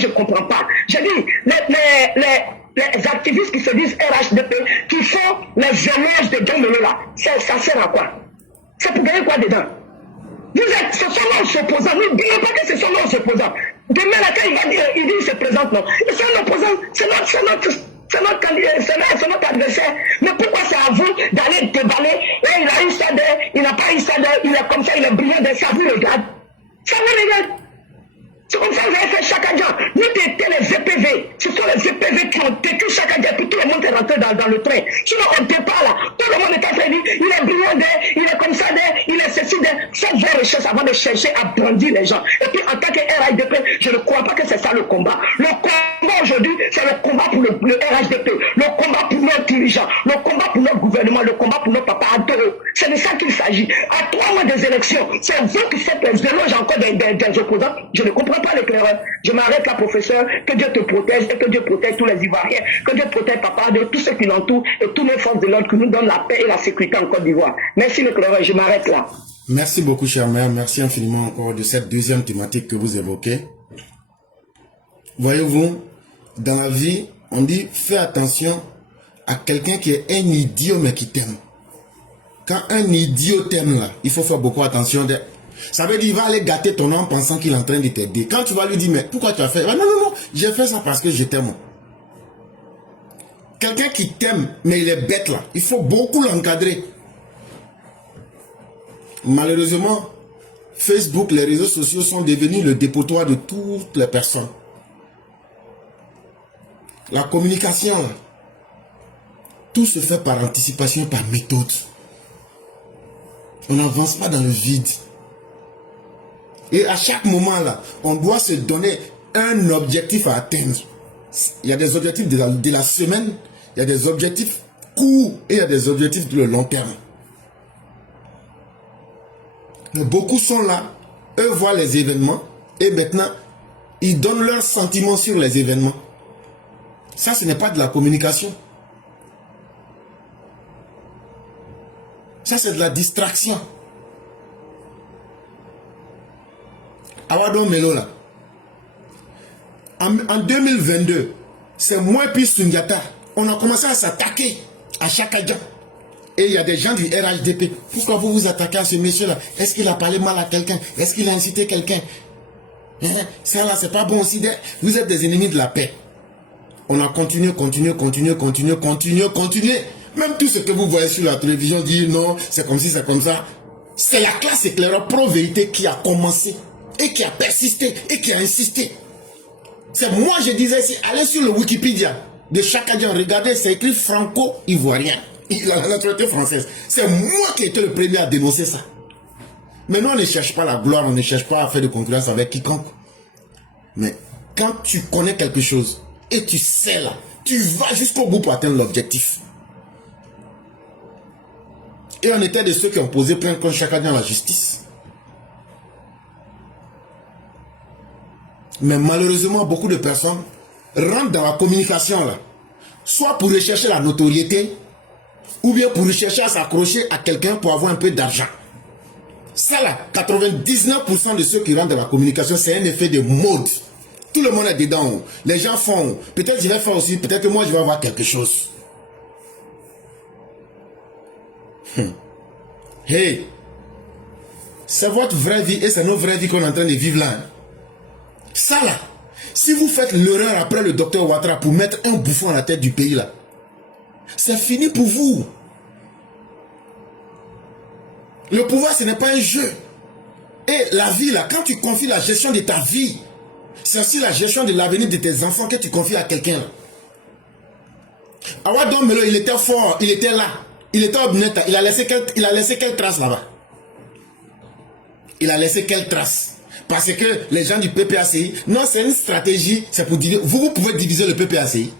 je ne comprends pas. J'ai dit, les activistes qui se disent RHDP, qui font les éloges de John Melo là, ça sert à quoi? C'est pour gagner quoi dedans? Ce sont nos opposants. N'oubliez pas que ce sont nos opposants. Demain, là, quand il va dire, il se présente, non. Ils sont nos opposants. C'est notre adversaire. Mais pourquoi c'est à vous d'aller déballer? Il a eu ça il n'a pas eu ça il est comme ça, il est brillant, ça vous regarde. Ça vous regarde. C'est comme ça que vous avez fait Chaka-Dia. Nous étions les EPV. Ce sont les EPV qui ont détruit Chaka-Dia. Puis tout le monde est rentré dans le train. Sinon, au départ, là, tout le monde est en train de dire, il est brillant, il est comme ça, il est ceci. Faites vos recherches avant de chercher à brandir les gens. Et puis, en tant que RHDP, je ne crois pas que c'est ça le combat. Le combat aujourd'hui, c'est le combat pour le RHDP. Le combat pour nos dirigeants. Le combat pour notre gouvernement. Le combat pour nos papas adorés. C'est de ça qu'il s'agit. À 3 mois des élections, c'est vous qui faites les éloges encore des opposants. Je ne comprends pas l'éclaireur. Je m'arrête là, professeur. Que Dieu te protège et que Dieu protège tous les Ivoiriens. Que Dieu protège papa, de tous ceux qui l'entourent et toutes les forces de l'ordre qui nous donnent la paix et la sécurité en Côte d'Ivoire. Merci l'éclaireur, je m'arrête là. Merci beaucoup, cher maire. Merci infiniment encore de cette deuxième thématique que vous évoquez. Voyez-vous, dans la vie, on dit fais attention à quelqu'un qui est un idiot mais qui t'aime. Quand un idiot t'aime là, il faut faire beaucoup attention. Ça veut dire qu'il va aller gâter ton âme pensant qu'il est en train de t'aider. Quand tu vas lui dire, mais pourquoi tu as fait? Ah, non, j'ai fait ça parce que je t'aime. Quelqu'un qui t'aime, mais il est bête là. Il faut beaucoup l'encadrer. Malheureusement, Facebook, les réseaux sociaux sont devenus le dépotoir de toutes les personnes. La communication, là, tout se fait par anticipation, par méthode. On n'avance pas dans le vide. Et à chaque moment là, on doit se donner un objectif à atteindre. Il y a des objectifs de la semaine, il y a des objectifs courts et il y a des objectifs de long terme. Mais beaucoup sont là, eux voient les événements et maintenant, ils donnent leurs sentiments sur les événements. Ça, ce n'est pas de la communication. Ça, c'est de la distraction. Awadon Melo là. En 2022, c'est moi puis Sundiata. On a commencé à s'attaquer à Chaka-Dia. Et il y a des gens du RHDP. Pourquoi vous vous attaquez à ce monsieur-là? Est-ce qu'il a parlé mal à quelqu'un? Est-ce qu'il a incité quelqu'un? Ça là, c'est pas bon aussi. Vous êtes des ennemis de la paix. On a continué. Même tout ce que vous voyez sur la télévision dit non, c'est comme si, c'est comme ça. C'est la classe éclaireur pro-vérité qui a commencé. Et qui a persisté, et qui a insisté. C'est moi, je disais ici, allez sur le Wikipédia de Chaka-Dia, regardez, c'est écrit franco-ivoirien. La nationalité française. C'est moi qui ai été le premier à dénoncer ça. Mais nous, on ne cherche pas la gloire, on ne cherche pas à faire de concurrence avec quiconque. Mais quand tu connais quelque chose, et tu sais là, tu vas jusqu'au bout pour atteindre l'objectif. Et on était de ceux qui ont posé plainte contre Chaka-Dia à la justice. Mais malheureusement, beaucoup de personnes rentrent dans la communication là, soit pour rechercher la notoriété, ou bien pour rechercher à s'accrocher à quelqu'un pour avoir un peu d'argent. Ça là, 99% de ceux qui rentrent dans la communication, c'est un effet de mode. Tout le monde est dedans. Les gens font, peut-être je vais faire aussi, peut-être que moi je vais avoir quelque chose. Hey, c'est votre vraie vie et c'est nos vraies vies qu'on est en train de vivre là. Hein. Ça là, si vous faites l'erreur après le docteur Ouattara pour mettre un bouffon à la tête du pays là, c'est fini pour vous. Le pouvoir, ce n'est pas un jeu. Et la vie là, quand tu confies la gestion de ta vie, c'est aussi la gestion de l'avenir de tes enfants que tu confies à quelqu'un là. Awadon Melo, il était fort, il était là. Il était honnête, il a laissé quelle trace là-bas? Il a laissé quelle trace? Parce que les gens du PPACI, non, c'est une stratégie, c'est pour diviser. Vous pouvez diviser le PPACI.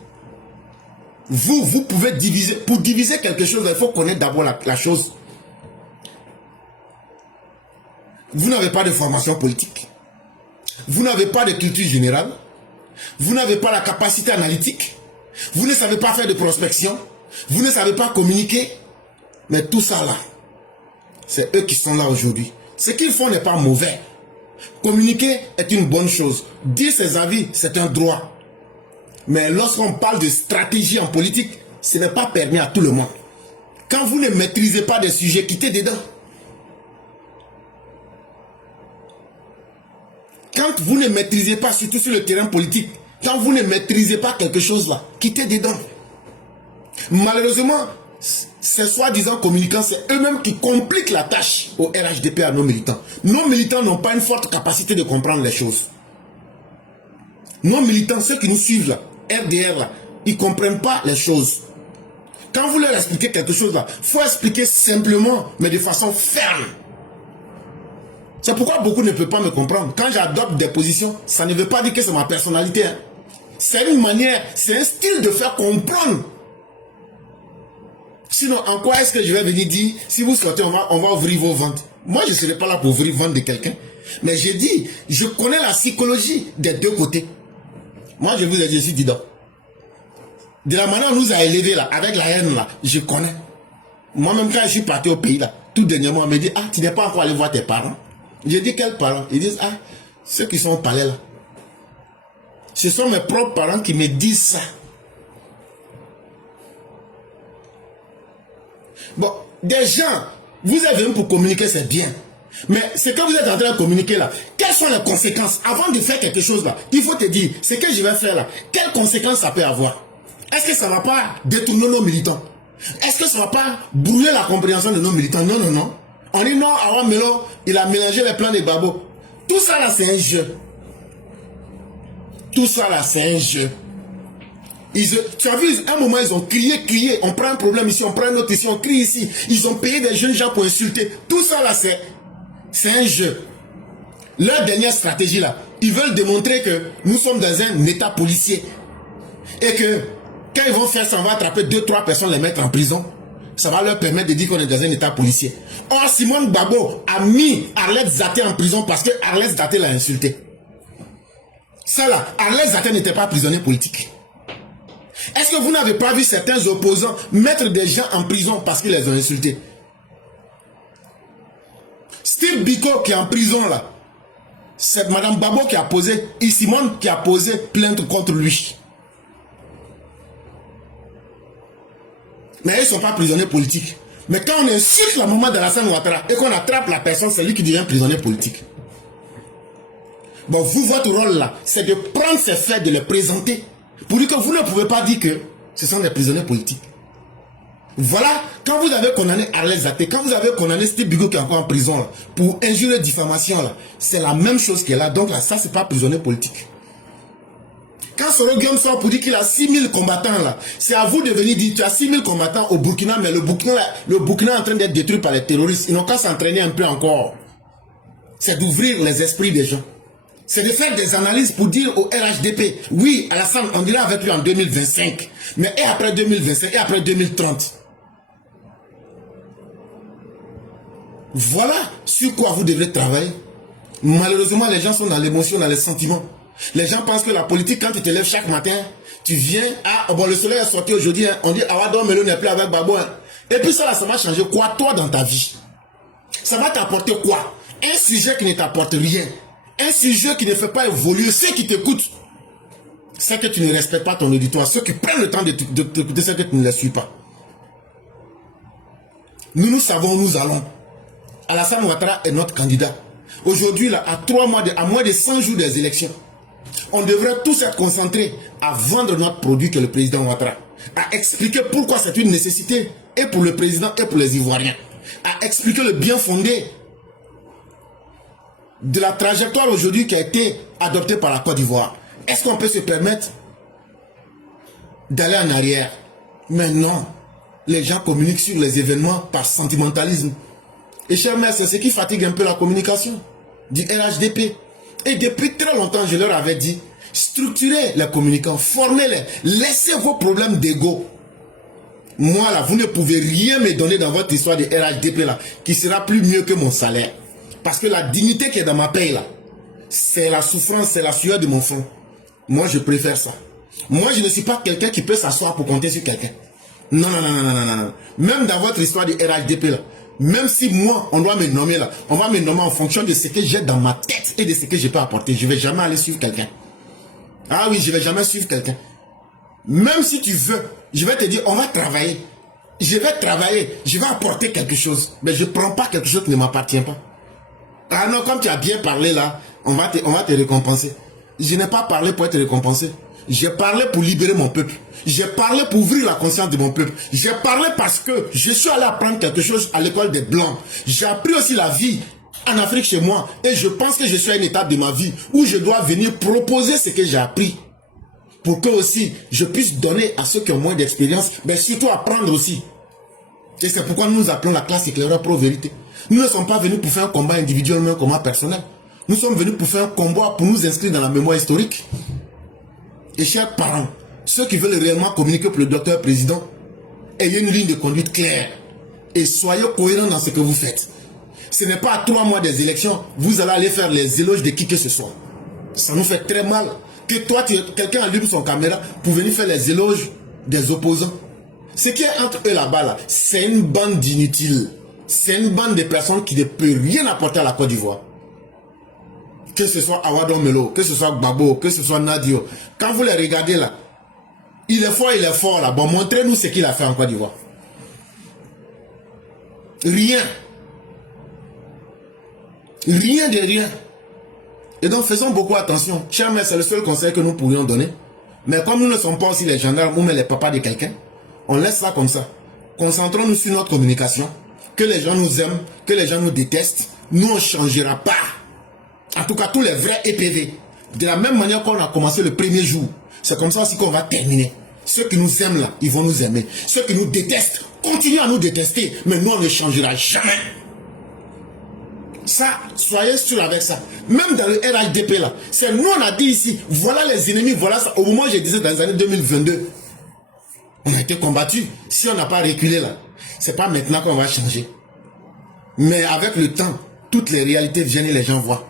Vous pouvez diviser. Pour diviser quelque chose, il faut connaître d'abord la chose. Vous n'avez pas de formation politique. Vous n'avez pas de culture générale. Vous n'avez pas la capacité analytique. Vous ne savez pas faire de prospection. Vous ne savez pas communiquer. Mais tout ça là, c'est eux qui sont là aujourd'hui. Ce qu'ils font n'est pas mauvais. Communiquer est une bonne chose. Dire ses avis, c'est un droit. Mais lorsqu'on parle de stratégie en politique, ce n'est pas permis à tout le monde. Quand vous ne maîtrisez pas des sujets, quittez dedans. Quand vous ne maîtrisez pas, surtout sur le terrain politique, quand vous ne maîtrisez pas quelque chose là, quittez dedans. Malheureusement, ces soi-disant communicants, c'est eux-mêmes qui compliquent la tâche au RHDP à nos militants. Nos militants n'ont pas une forte capacité de comprendre les choses. Nos militants, ceux qui nous suivent là, RDR là, ils ne comprennent pas les choses. Quand vous leur expliquez quelque chose là, il faut expliquer simplement, mais de façon ferme. C'est pourquoi beaucoup ne peuvent pas me comprendre. Quand j'adopte des positions, ça ne veut pas dire que c'est ma personnalité. Hein. C'est une manière, c'est un style de faire comprendre. Sinon, en quoi est-ce que je vais venir dire, si vous sortez, on va ouvrir vos ventes. Moi, je ne serai pas là pour ouvrir vente de quelqu'un. Mais j'ai dit, je connais la psychologie des deux côtés. Moi, je vous ai dit, je suis dedans. De la manière dont on nous a élevés là, avec la haine là, je connais. Moi-même, quand je suis parti au pays là, tout dernièrement, on me dit, ah, tu n'es pas encore allé voir tes parents. J'ai dit, quels parents? Ils disent, ah, ceux qui sont au palais là. Ce sont mes propres parents qui me disent ça. Bon, des gens, vous êtes venus pour communiquer, c'est bien. Mais ce que vous êtes en train de communiquer là, quelles sont les conséquences? Avant de faire quelque chose là, il faut te dire, ce que je vais faire là, quelles conséquences ça peut avoir? Est-ce que ça ne va pas détourner nos militants? Est-ce que ça ne va pas brouiller la compréhension de nos militants? Non, non, non. On dit non, Awa Melo, il a mélangé les plans de Babo. Tout ça là, c'est un jeu. Tout ça là, c'est un jeu. Tu as vu, à un moment, ils ont crié. On prend un problème ici, on prend un autre ici, on crie ici. Ils ont payé des jeunes gens pour insulter. Tout ça là, c'est un jeu. Leur dernière stratégie là, ils veulent démontrer que nous sommes dans un état policier. Et que quand ils vont faire ça, on va attraper 2-3 personnes, les mettre en prison. Ça va leur permettre de dire qu'on est dans un état policier. Or, Simone Babo a mis Arlette Zaté en prison parce que Arlette Zaté l'a insulté. Ça là, Arlette Zaté n'était pas prisonnier politique. Est-ce que vous n'avez pas vu certains opposants mettre des gens en prison parce qu'ils les ont insultés? Steve Biko qui est en prison là, c'est Madame Babo qui a posé, et Simone qui a posé plainte contre lui. Mais ils ne sont pas prisonniers politiques. Mais quand on insulte la maman d'Alassane Ouattara et qu'on attrape la personne, c'est lui qui devient prisonnier politique. Bon, vous, votre rôle là, c'est de prendre ces faits, de les présenter, pour dire que vous ne pouvez pas dire que ce sont des prisonniers politiques. Voilà, quand vous avez condamné Arlette Zaté, quand vous avez condamné Steve Biko qui est encore en prison là, pour injure et diffamation là, c'est la même chose qui est là. Donc là, ça c'est pas prisonnier politique. Quand Soro Guillaume sort pour dire qu'il a 6000 combattants là, c'est à vous de venir dire tu as 6000 combattants au Burkina, mais le Burkina est en train d'être détruit par les terroristes. Ils n'ont qu'à s'entraîner un peu encore. C'est d'ouvrir les esprits des gens. C'est de faire des analyses pour dire au RHDP, oui, Alassane, on ira avec lui en 2025, mais et après 2025, et après 2030. Voilà sur quoi vous devrez travailler. Malheureusement, les gens sont dans l'émotion, dans les sentiments. Les gens pensent que la politique, quand tu te lèves chaque matin, tu viens, ah, bon, le soleil est sorti aujourd'hui, hein, on dit, Awa Melo n'est plus avec Babo. Hein. Et puis ça, ça va changer quoi, toi, dans ta vie? Ça va t'apporter quoi? Un sujet qui ne t'apporte rien. Un sujet qui ne fait pas évoluer. Ceux qui t'écoutent, c'est que tu ne respectes pas ton auditoire. Ceux qui prennent le temps de t'écouter, c'est que tu ne les suis pas. Nous savons où nous allons. Alassane Ouattara est notre candidat. Aujourd'hui, là, à moins de 100 jours des élections, on devrait tous être concentrés à vendre notre produit que le président Ouattara. À expliquer pourquoi c'est une nécessité, et pour le président et pour les Ivoiriens. À expliquer le bien fondé de la trajectoire aujourd'hui qui a été adoptée par la Côte d'Ivoire. Est-ce qu'on peut se permettre d'aller en arrière? Mais non. Les gens communiquent sur les événements par sentimentalisme. Et chers mères, c'est ce qui fatigue un peu la communication du RHDP. Et depuis très longtemps, je leur avais dit, structurez les communicants, formez-les, laissez vos problèmes d'ego. Moi là, vous ne pouvez rien me donner dans votre histoire de RHDP là, qui sera plus mieux que mon salaire. Parce que la dignité qui est dans ma paye là, c'est la souffrance, c'est la sueur de mon front. Moi, je préfère ça. Moi, je ne suis pas quelqu'un qui peut s'asseoir pour compter sur quelqu'un. Non, non, non, non, non, non, non. Même dans votre histoire de RHDP là, Même si moi, on doit me nommer là, on va me nommer en fonction de ce que j'ai dans ma tête et de ce que je peux apporter. Je ne vais jamais aller suivre quelqu'un. Ah oui, je ne vais jamais suivre quelqu'un. Même si tu veux, je vais te dire, on va travailler. Je vais travailler, je vais apporter quelque chose. Mais je ne prends pas quelque chose qui ne m'appartient pas. Ah non, comme tu as bien parlé là, on va te récompenser. Je n'ai pas parlé pour être récompensé. J'ai parlé pour libérer mon peuple. J'ai parlé pour ouvrir la conscience de mon peuple. J'ai parlé parce que je suis allé apprendre quelque chose à l'école des Blancs. J'ai appris aussi la vie en Afrique chez moi. Et je pense que je suis à une étape de ma vie où je dois venir proposer ce que j'ai appris. Pour que aussi je puisse donner à ceux qui ont moins d'expérience, mais surtout apprendre aussi. Et c'est pourquoi nous nous appelons la classe éclaireur pro-vérité. Nous ne sommes pas venus pour faire un combat individuel, mais un combat personnel. Nous sommes venus pour faire un combat pour nous inscrire dans la mémoire historique. Et chers parents, ceux qui veulent réellement communiquer pour le docteur président, ayez une ligne de conduite claire. Et soyez cohérents dans ce que vous faites. Ce n'est pas à 3 mois des élections, vous allez aller faire les éloges de qui que ce soit. Ça nous fait très mal que toi, quelqu'un allume son caméra pour venir faire les éloges des opposants. Ce qui est entre eux là-bas, là, c'est une bande d'inutiles. C'est une bande de personnes qui ne peut rien apporter à la Côte d'Ivoire. Que ce soit Awadon Melo, que ce soit Gbagbo, que ce soit Nadio. Quand vous les regardez là, il est fort là. Bon, montrez-nous ce qu'il a fait en Côte d'Ivoire. Rien. Rien de rien. Et donc faisons beaucoup attention. Chers mères, c'est le seul conseil que nous pourrions donner. Mais comme nous ne sommes pas aussi les gendarmes ou même les papas de quelqu'un, on laisse ça comme ça. Concentrons-nous sur notre communication. Que les gens nous aiment, que les gens nous détestent. Nous, on ne changera pas. En tout cas, tous les vrais EPV. De la même manière qu'on a commencé le premier jour. C'est comme ça aussi qu'on va terminer. Ceux qui nous aiment là, ils vont nous aimer. Ceux qui nous détestent, continuent à nous détester. Mais nous, on ne changera jamais. Ça, soyez sûrs avec ça. Même dans le RHDP là, c'est nous on a dit ici, voilà les ennemis, voilà ça. Au moment où je disais dans les années 2022, on a été combattus. Si on n'a pas reculé là, c'est pas maintenant qu'on va changer. Mais avec le temps, toutes les réalités viennent et les gens voient.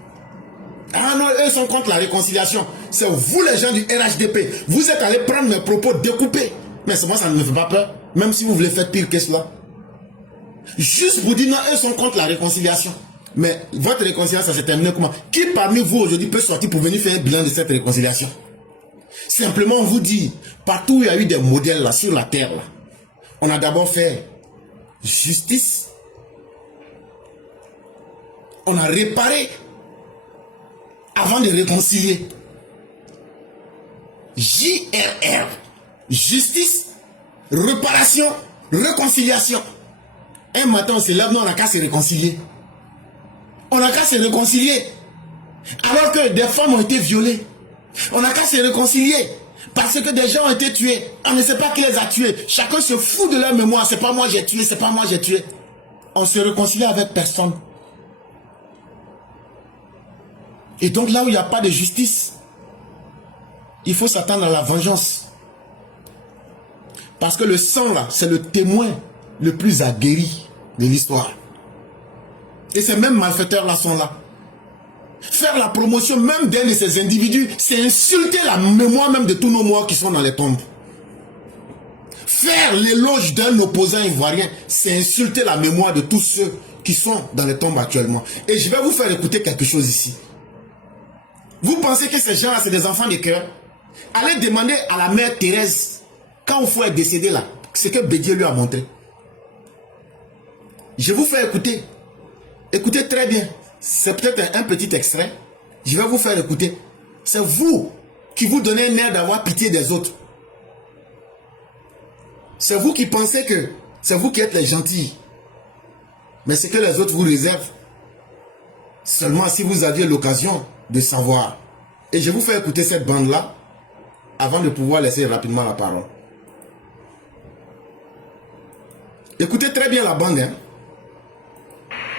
Ah non, eux sont contre la réconciliation. C'est vous les gens du RHDP. Vous êtes allés prendre mes propos découpés. Mais c'est moi, ça ne me fait pas peur. Même si vous voulez faire pire que cela. Juste pour dire non, eux sont contre la réconciliation. Mais votre réconciliation, ça s'est terminé comment? Qui parmi vous aujourd'hui peut sortir pour venir faire un bilan de cette réconciliation? Simplement on vous dit, partout où il y a eu des modèles là, sur la terre, là, on a d'abord fait justice. On a réparé avant de réconcilier. JRR. Justice, réparation, réconciliation. Un matin on se lève, on n'a qu'à se réconcilier. On n'a qu'à se réconcilier. Alors que des femmes ont été violées. On n'a qu'à se réconcilier. Parce que des gens ont été tués. On ne sait pas qui les a tués. Chacun se fout de leur mémoire. C'est pas moi j'ai tué, c'est pas moi j'ai tué. On se réconcilie avec personne. Et donc là où il n'y a pas de justice, il faut s'attendre à la vengeance. Parce que le sang là, c'est le témoin le plus aguerri de l'histoire. Et ces mêmes malfaiteurs-là sont là. Faire la promotion même d'un de ces individus, c'est insulter la mémoire même de tous nos morts qui sont dans les tombes. Faire l'éloge d'un opposant ivoirien, c'est insulter la mémoire de tous ceux qui sont dans les tombes actuellement. Et je vais vous faire écouter quelque chose ici. Vous pensez que ces gens-là, c'est des enfants de cœur? Allez demander à la mère Thérèse, quand Oufou est décédé là, ce que Bédié lui a montré. Je vous fais écouter. Écoutez très bien. C'est peut-être un petit extrait. Je vais vous faire écouter. C'est vous qui vous donnez un air d'avoir pitié des autres. C'est vous qui pensez que c'est vous qui êtes les gentils. Mais c'est que les autres vous réservent. Seulement si vous aviez l'occasion de savoir. Et je vous fais écouter cette bande-là avant de pouvoir laisser rapidement la parole. Écoutez très bien la bande, hein.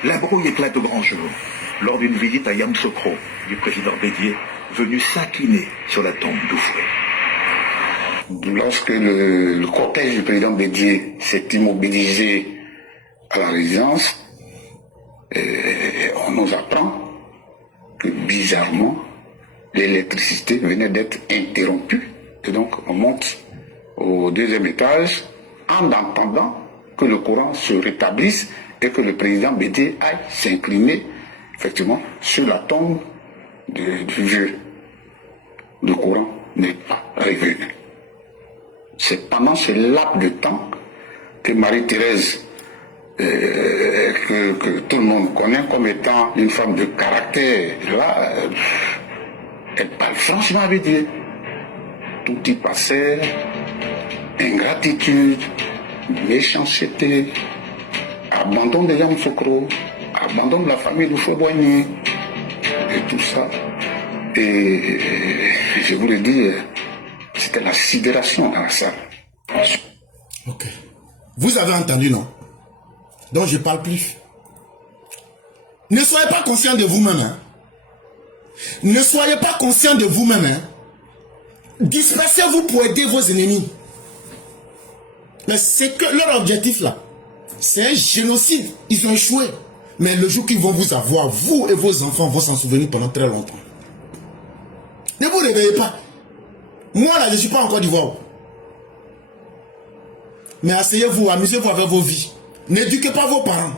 La brouille éclate au grand jour, lors d'une visite à Yamoussoukro du président Bédié, venu s'incliner sur la tombe d'Oufoué. Lorsque le cortège du président Bédié s'est immobilisé à la résidence, on nous apprend que bizarrement, l'électricité venait d'être interrompue. Et donc on monte au 2e étage en attendant que le courant se rétablisse et que le président Bédié aille s'incliner effectivement sur la tombe du vieux. Le Coran n'est pas revenu. C'est pendant ce laps de temps que Marie-Thérèse, que tout le monde connaît comme étant une femme de caractère, là, elle parle franchement avec Dieu. Tout y passait, ingratitude, méchanceté, abandon de Yamoussoukro, abandon de la famille de Fouboigny, et tout ça. Et je vous le dis, c'était la sidération dans la salle. Ok. Vous avez entendu, non? Donc je ne parle plus. Ne soyez pas conscient de vous-même. Hein? Ne soyez pas conscient de vous-même. Hein? Dispersez-vous pour aider vos ennemis. Mais c'est que leur objectif là, c'est un génocide. Ils ont échoué. Mais le jour qu'ils vont vous avoir, vous et vos enfants vont s'en souvenir pendant très longtemps. Ne vous réveillez pas. Moi là, je ne suis pas en Côte d'Ivoire. Mais asseyez-vous, amusez-vous avec vos vies. N'éduquez pas vos parents.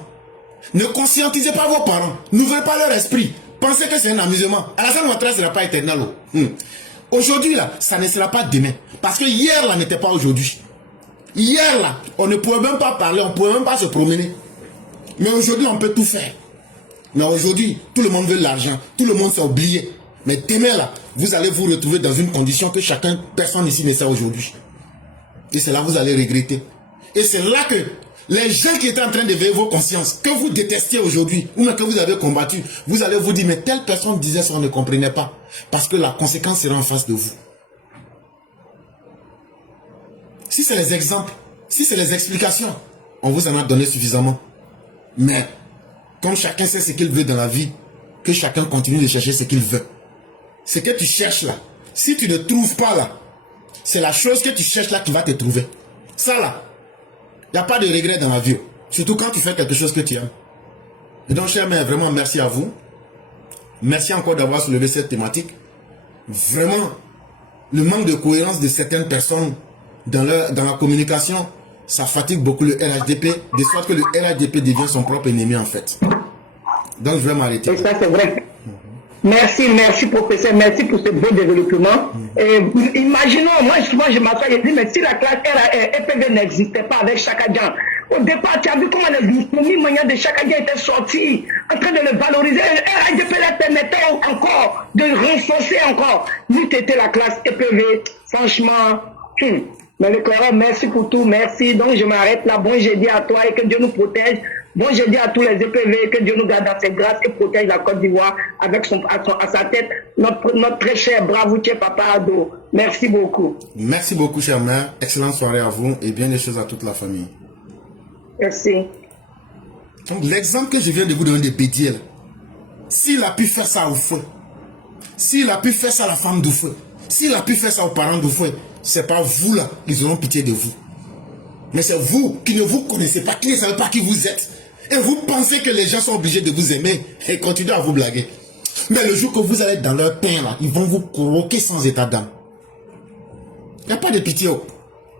Ne conscientisez pas vos parents. N'ouvrez pas leur esprit. Pensez que c'est un amusement. À la fin de votre ne sera pas éternel. Aujourd'hui là, ça ne sera pas demain. Parce que hier là n'était pas aujourd'hui. Hier là, on ne pouvait même pas parler, on ne pouvait même pas se promener. Mais aujourd'hui, on peut tout faire. Mais aujourd'hui, tout le monde veut l'argent. Tout le monde s'est oublié. Mais demain là, vous allez vous retrouver dans une condition que personne ici ne sait aujourd'hui. Et c'est là que vous allez regretter. Et c'est là que les gens qui étaient en train d'éveiller vos consciences, que vous détestiez aujourd'hui, ou même que vous avez combattu, vous allez vous dire, mais telle personne disait ça, on ne comprenait pas. Parce que la conséquence sera en face de vous. Si c'est les exemples, si c'est les explications, on vous en a donné suffisamment. Mais, comme chacun sait ce qu'il veut dans la vie, que chacun continue de chercher ce qu'il veut. Ce que tu cherches là, si tu ne trouves pas là, c'est la chose que tu cherches là qui va te trouver. Ça là, il n'y a pas de regret dans la vie. Surtout quand tu fais quelque chose que tu aimes. Et donc, chers mères, vraiment merci à vous. Merci encore d'avoir soulevé cette thématique. Vraiment, le manque de cohérence de certaines personnes dans la communication, ça fatigue beaucoup le RHDP, de sorte que le RHDP devient son propre ennemi en fait. Donc, je vais m'arrêter. Et ça, c'est vrai. Merci professeur, merci pour ce beau développement. Imaginons, moi je m'assois et je dis, mais si la classe EPV n'existait pas avec Chakadjan, au départ tu as vu comment les mouvements de Chakadjan étaient sortis, en train de le valoriser, RHDP leur permettait encore de renforcer encore. Nous t'étais la classe EPV, franchement, mais le Coran, merci pour tout, merci. Donc je m'arrête là, bon jeudi à toi et que Dieu nous protège. Bon, je dis à tous les EPV que Dieu nous garde dans ses grâces et protège la Côte d'Ivoire avec à sa tête notre très cher Bravoutier Papa Ado. Merci beaucoup. Merci beaucoup, chère mère. Excellente soirée à vous et bien des choses à toute la famille. Merci. Donc, l'exemple que je viens de vous donner de Bédiel, s'il a pu faire ça au feu, s'il a pu faire ça à la femme du feu, s'il a pu faire ça aux parents du feu, c'est pas vous là, ils auront pitié de vous. Mais c'est vous qui ne vous connaissez pas, qui ne savez pas qui vous êtes. Et vous pensez que les gens sont obligés de vous aimer et continuent à vous blaguer. Mais le jour que vous allez dans leur pain, là, ils vont vous croquer sans état d'âme. Il n'y a pas de pitié.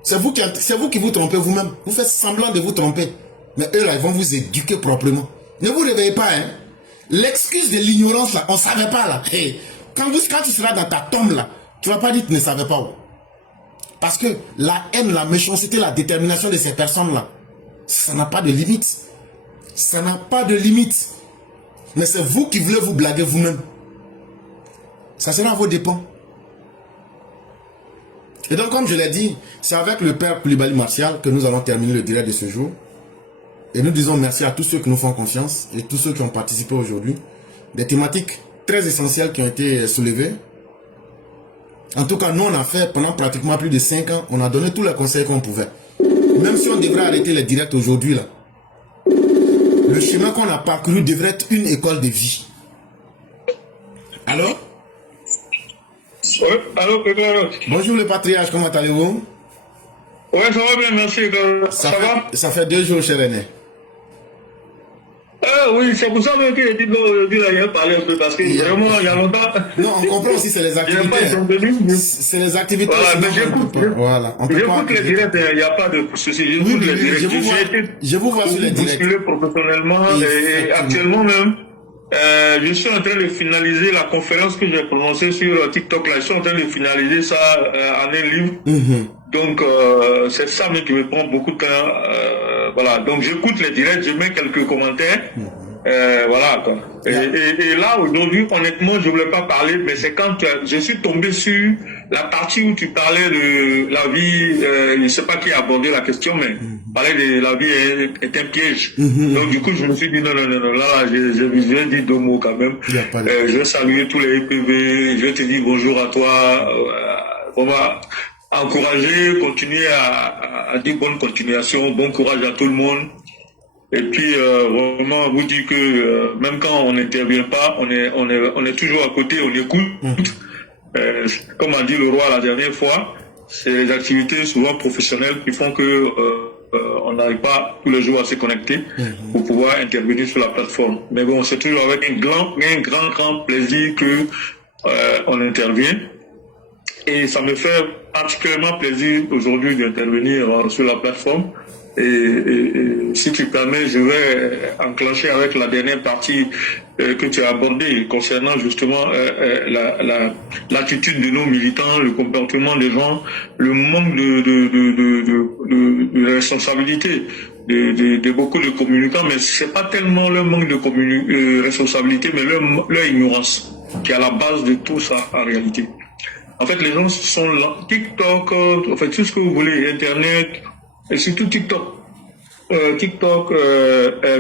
C'est vous qui vous trompez vous-même. Vous faites semblant de vous tromper. Mais eux, là, ils vont vous éduquer proprement. Ne vous réveillez pas, hein. L'excuse de l'ignorance, là, on ne savait pas, là. Hey, quand tu seras dans ta tombe, là, tu ne vas pas dire que tu ne savais pas. Parce que la haine, la méchanceté, la détermination de ces personnes-là, ça n'a pas de limite. Ça n'a pas de limite. Mais c'est vous qui voulez vous blaguer vous-même. Ça sera à vos dépens. Et donc, comme je l'ai dit, c'est avec le père Koulibaly Martial que nous allons terminer le direct de ce jour. Et nous disons merci à tous ceux qui nous font confiance et tous ceux qui ont participé aujourd'hui. Des thématiques très essentielles qui ont été soulevées. En tout cas, nous, on a fait pendant pratiquement plus de 5 ans, on a donné tous les conseils qu'on pouvait. Même si on devrait arrêter les directs aujourd'hui, là, le chemin qu'on a parcouru devrait être une école de vie. Allô? Oui, allô, bonjour le patriarche, comment allez-vous? Oui, ça va bien, merci. Ça va? Ça fait 2 jours, cher aîné. Oui, c'est pour ça même qu'il a dit non, aujourd'hui, là, il a parlé un peu, parce que vraiment, il y a longtemps. Non, on comprend aussi, c'est les activités. C'est les activités. Voilà, mais j'écoute. Voilà, J'écoute les directs, il n'y a pas de souci. J'écoute les directs. Je vous vois sur les directs. Je professionnellement et actuellement même. Je suis en train de finaliser la conférence que j'ai prononcée sur TikTok. Là, je suis en train de finaliser ça en un livre. Donc, c'est ça mais qui me prend beaucoup de temps. Voilà. Donc, j'écoute les directs, je mets quelques commentaires. Voilà, quoi. Et là, aujourd'hui, honnêtement, je ne voulais pas parler, mais c'est quand je suis tombé sur la partie où tu parlais de la vie, je ne sais pas qui a abordé la question, mais parler de la vie est un piège. Donc, du coup, je me suis dit, non, là, je vais dire deux mots quand même. Je vais saluer tous les EPV, je vais te dire bonjour à toi. On va encourager, continuer à dire bonne continuation, bon courage à tout le monde. Et puis vraiment vous dire que même quand on n'intervient pas, on est toujours à côté, on écoute. Comme a dit le roi la dernière fois, c'est les activités souvent professionnelles qui font que on n'arrive pas tous les jours à se connecter pour pouvoir intervenir sur la plateforme. Mais bon, c'est toujours avec un grand plaisir que on intervient. Et ça me fait particulièrement plaisir aujourd'hui d'intervenir sur la plateforme. Et si tu permets, je vais enclencher avec la dernière partie que tu as abordée concernant justement l'attitude de nos militants, le comportement des gens, le manque de responsabilité de beaucoup de communicants, mais c'est pas tellement le manque de responsabilité, mais leur ignorance qui est à la base de tout ça en réalité. En fait, les gens sont là, TikTok, en fait, tout ce que vous voulez, Internet, et surtout TikTok,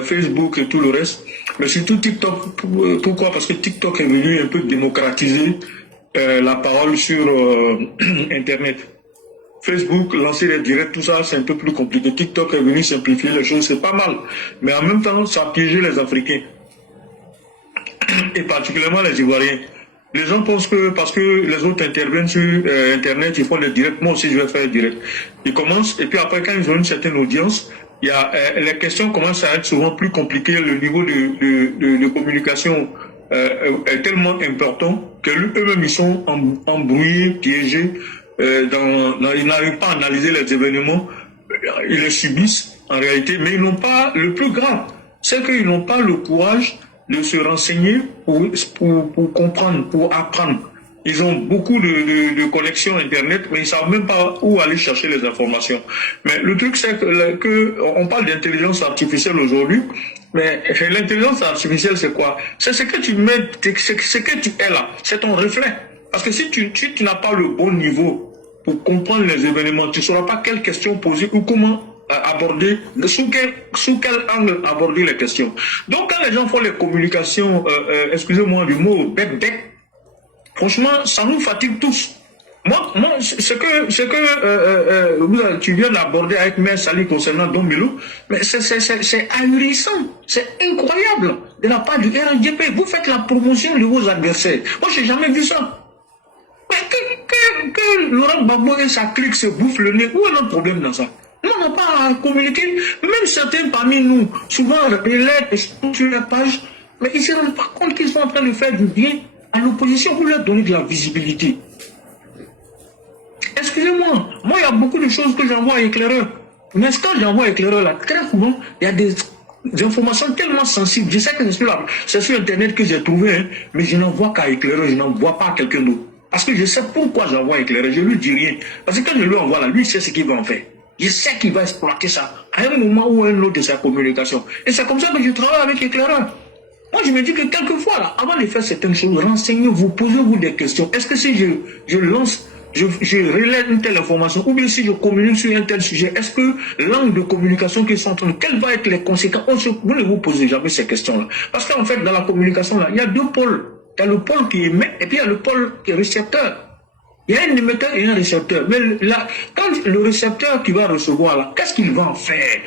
Facebook et tout le reste. Mais surtout TikTok, pourquoi? Parce que TikTok est venu un peu démocratiser la parole sur Internet. Facebook, lancer les directs, tout ça, c'est un peu plus compliqué. TikTok est venu simplifier les choses, c'est pas mal. Mais en même temps, ça a piégé les Africains. Et particulièrement les Ivoiriens. Les gens pensent que parce que les autres interviennent sur Internet, ils font des directs, moi aussi je vais faire des directs. Ils commencent, et puis après quand ils ont une certaine audience, il y a, les questions commencent à être souvent plus compliquées, le niveau de communication est tellement important que eux-mêmes ils sont embrouillés, piégés, ils n'arrivent pas à analyser les événements, ils les subissent en réalité, mais ils n'ont pas, le plus grave, c'est qu'ils n'ont pas le courage de se renseigner pour comprendre, pour apprendre. Ils ont beaucoup de connexions Internet, mais ils ne savent même pas où aller chercher les informations. Mais le truc, c'est que on parle d'intelligence artificielle aujourd'hui, mais l'intelligence artificielle, c'est quoi? C'est ce que tu mets, ce que tu es là, c'est ton reflet. Parce que si tu n'as pas le bon niveau pour comprendre les événements, tu ne sauras pas quelles questions poser ou comment aborder, sous quel angle aborder les questions. Donc quand les gens font les communications, excusez-moi du mot bec, franchement, ça nous fatigue tous. Moi, ce que tu viens d'aborder avec Mère Sali concernant Don Milo, mais c'est ahurissant, c'est incroyable de la part du RNDP. Vous faites la promotion de vos adversaires. Moi, je n'ai jamais vu ça. Mais que Laurent Gbagbo et sa clique se bouffent le nez, où est notre problème dans ça? Nous, on n'a pas à communiquer. Même certains parmi nous, souvent, relaient sur la page, mais ils ne se rendent pas compte qu'ils sont en train de faire du bien à l'opposition pour leur donner de la visibilité. Excusez-moi, moi, il y a beaucoup de choses que j'envoie à Éclaireur. Mais quand j'envoie à Éclaireur, là, très souvent, il y a des informations tellement sensibles. Je sais que c'est sur Internet que j'ai trouvé, hein, mais je n'envoie qu'à Éclaireur, je n'envoie pas à quelqu'un d'autre. Parce que je sais pourquoi j'envoie à Éclaireur, je ne lui dis rien. Parce que quand je lui envoie là, lui, il sait ce qu'il va en faire. Je sais qu'il va exploiter ça à un moment ou à un autre de sa communication. Et c'est comme ça que je travaille avec Éclaireur. Moi, je me dis que quelquefois, là, avant de faire certaines choses, renseignez-vous, posez-vous des questions. Est-ce que si je lance, je relève une telle information, ou bien si je communique sur un tel sujet, est-ce que l'angle de communication qu'ils sont en train de, quelles vont être les conséquences? Vous ne vous posez jamais ces questions-là. Parce qu'en fait, dans la communication, là, il y a deux pôles. Il y a le pôle qui émet, et puis il y a le pôle qui est récepteur. Il y a un émetteur et un récepteur. Mais là, quand le récepteur qui va recevoir, là, qu'est-ce qu'il va en faire?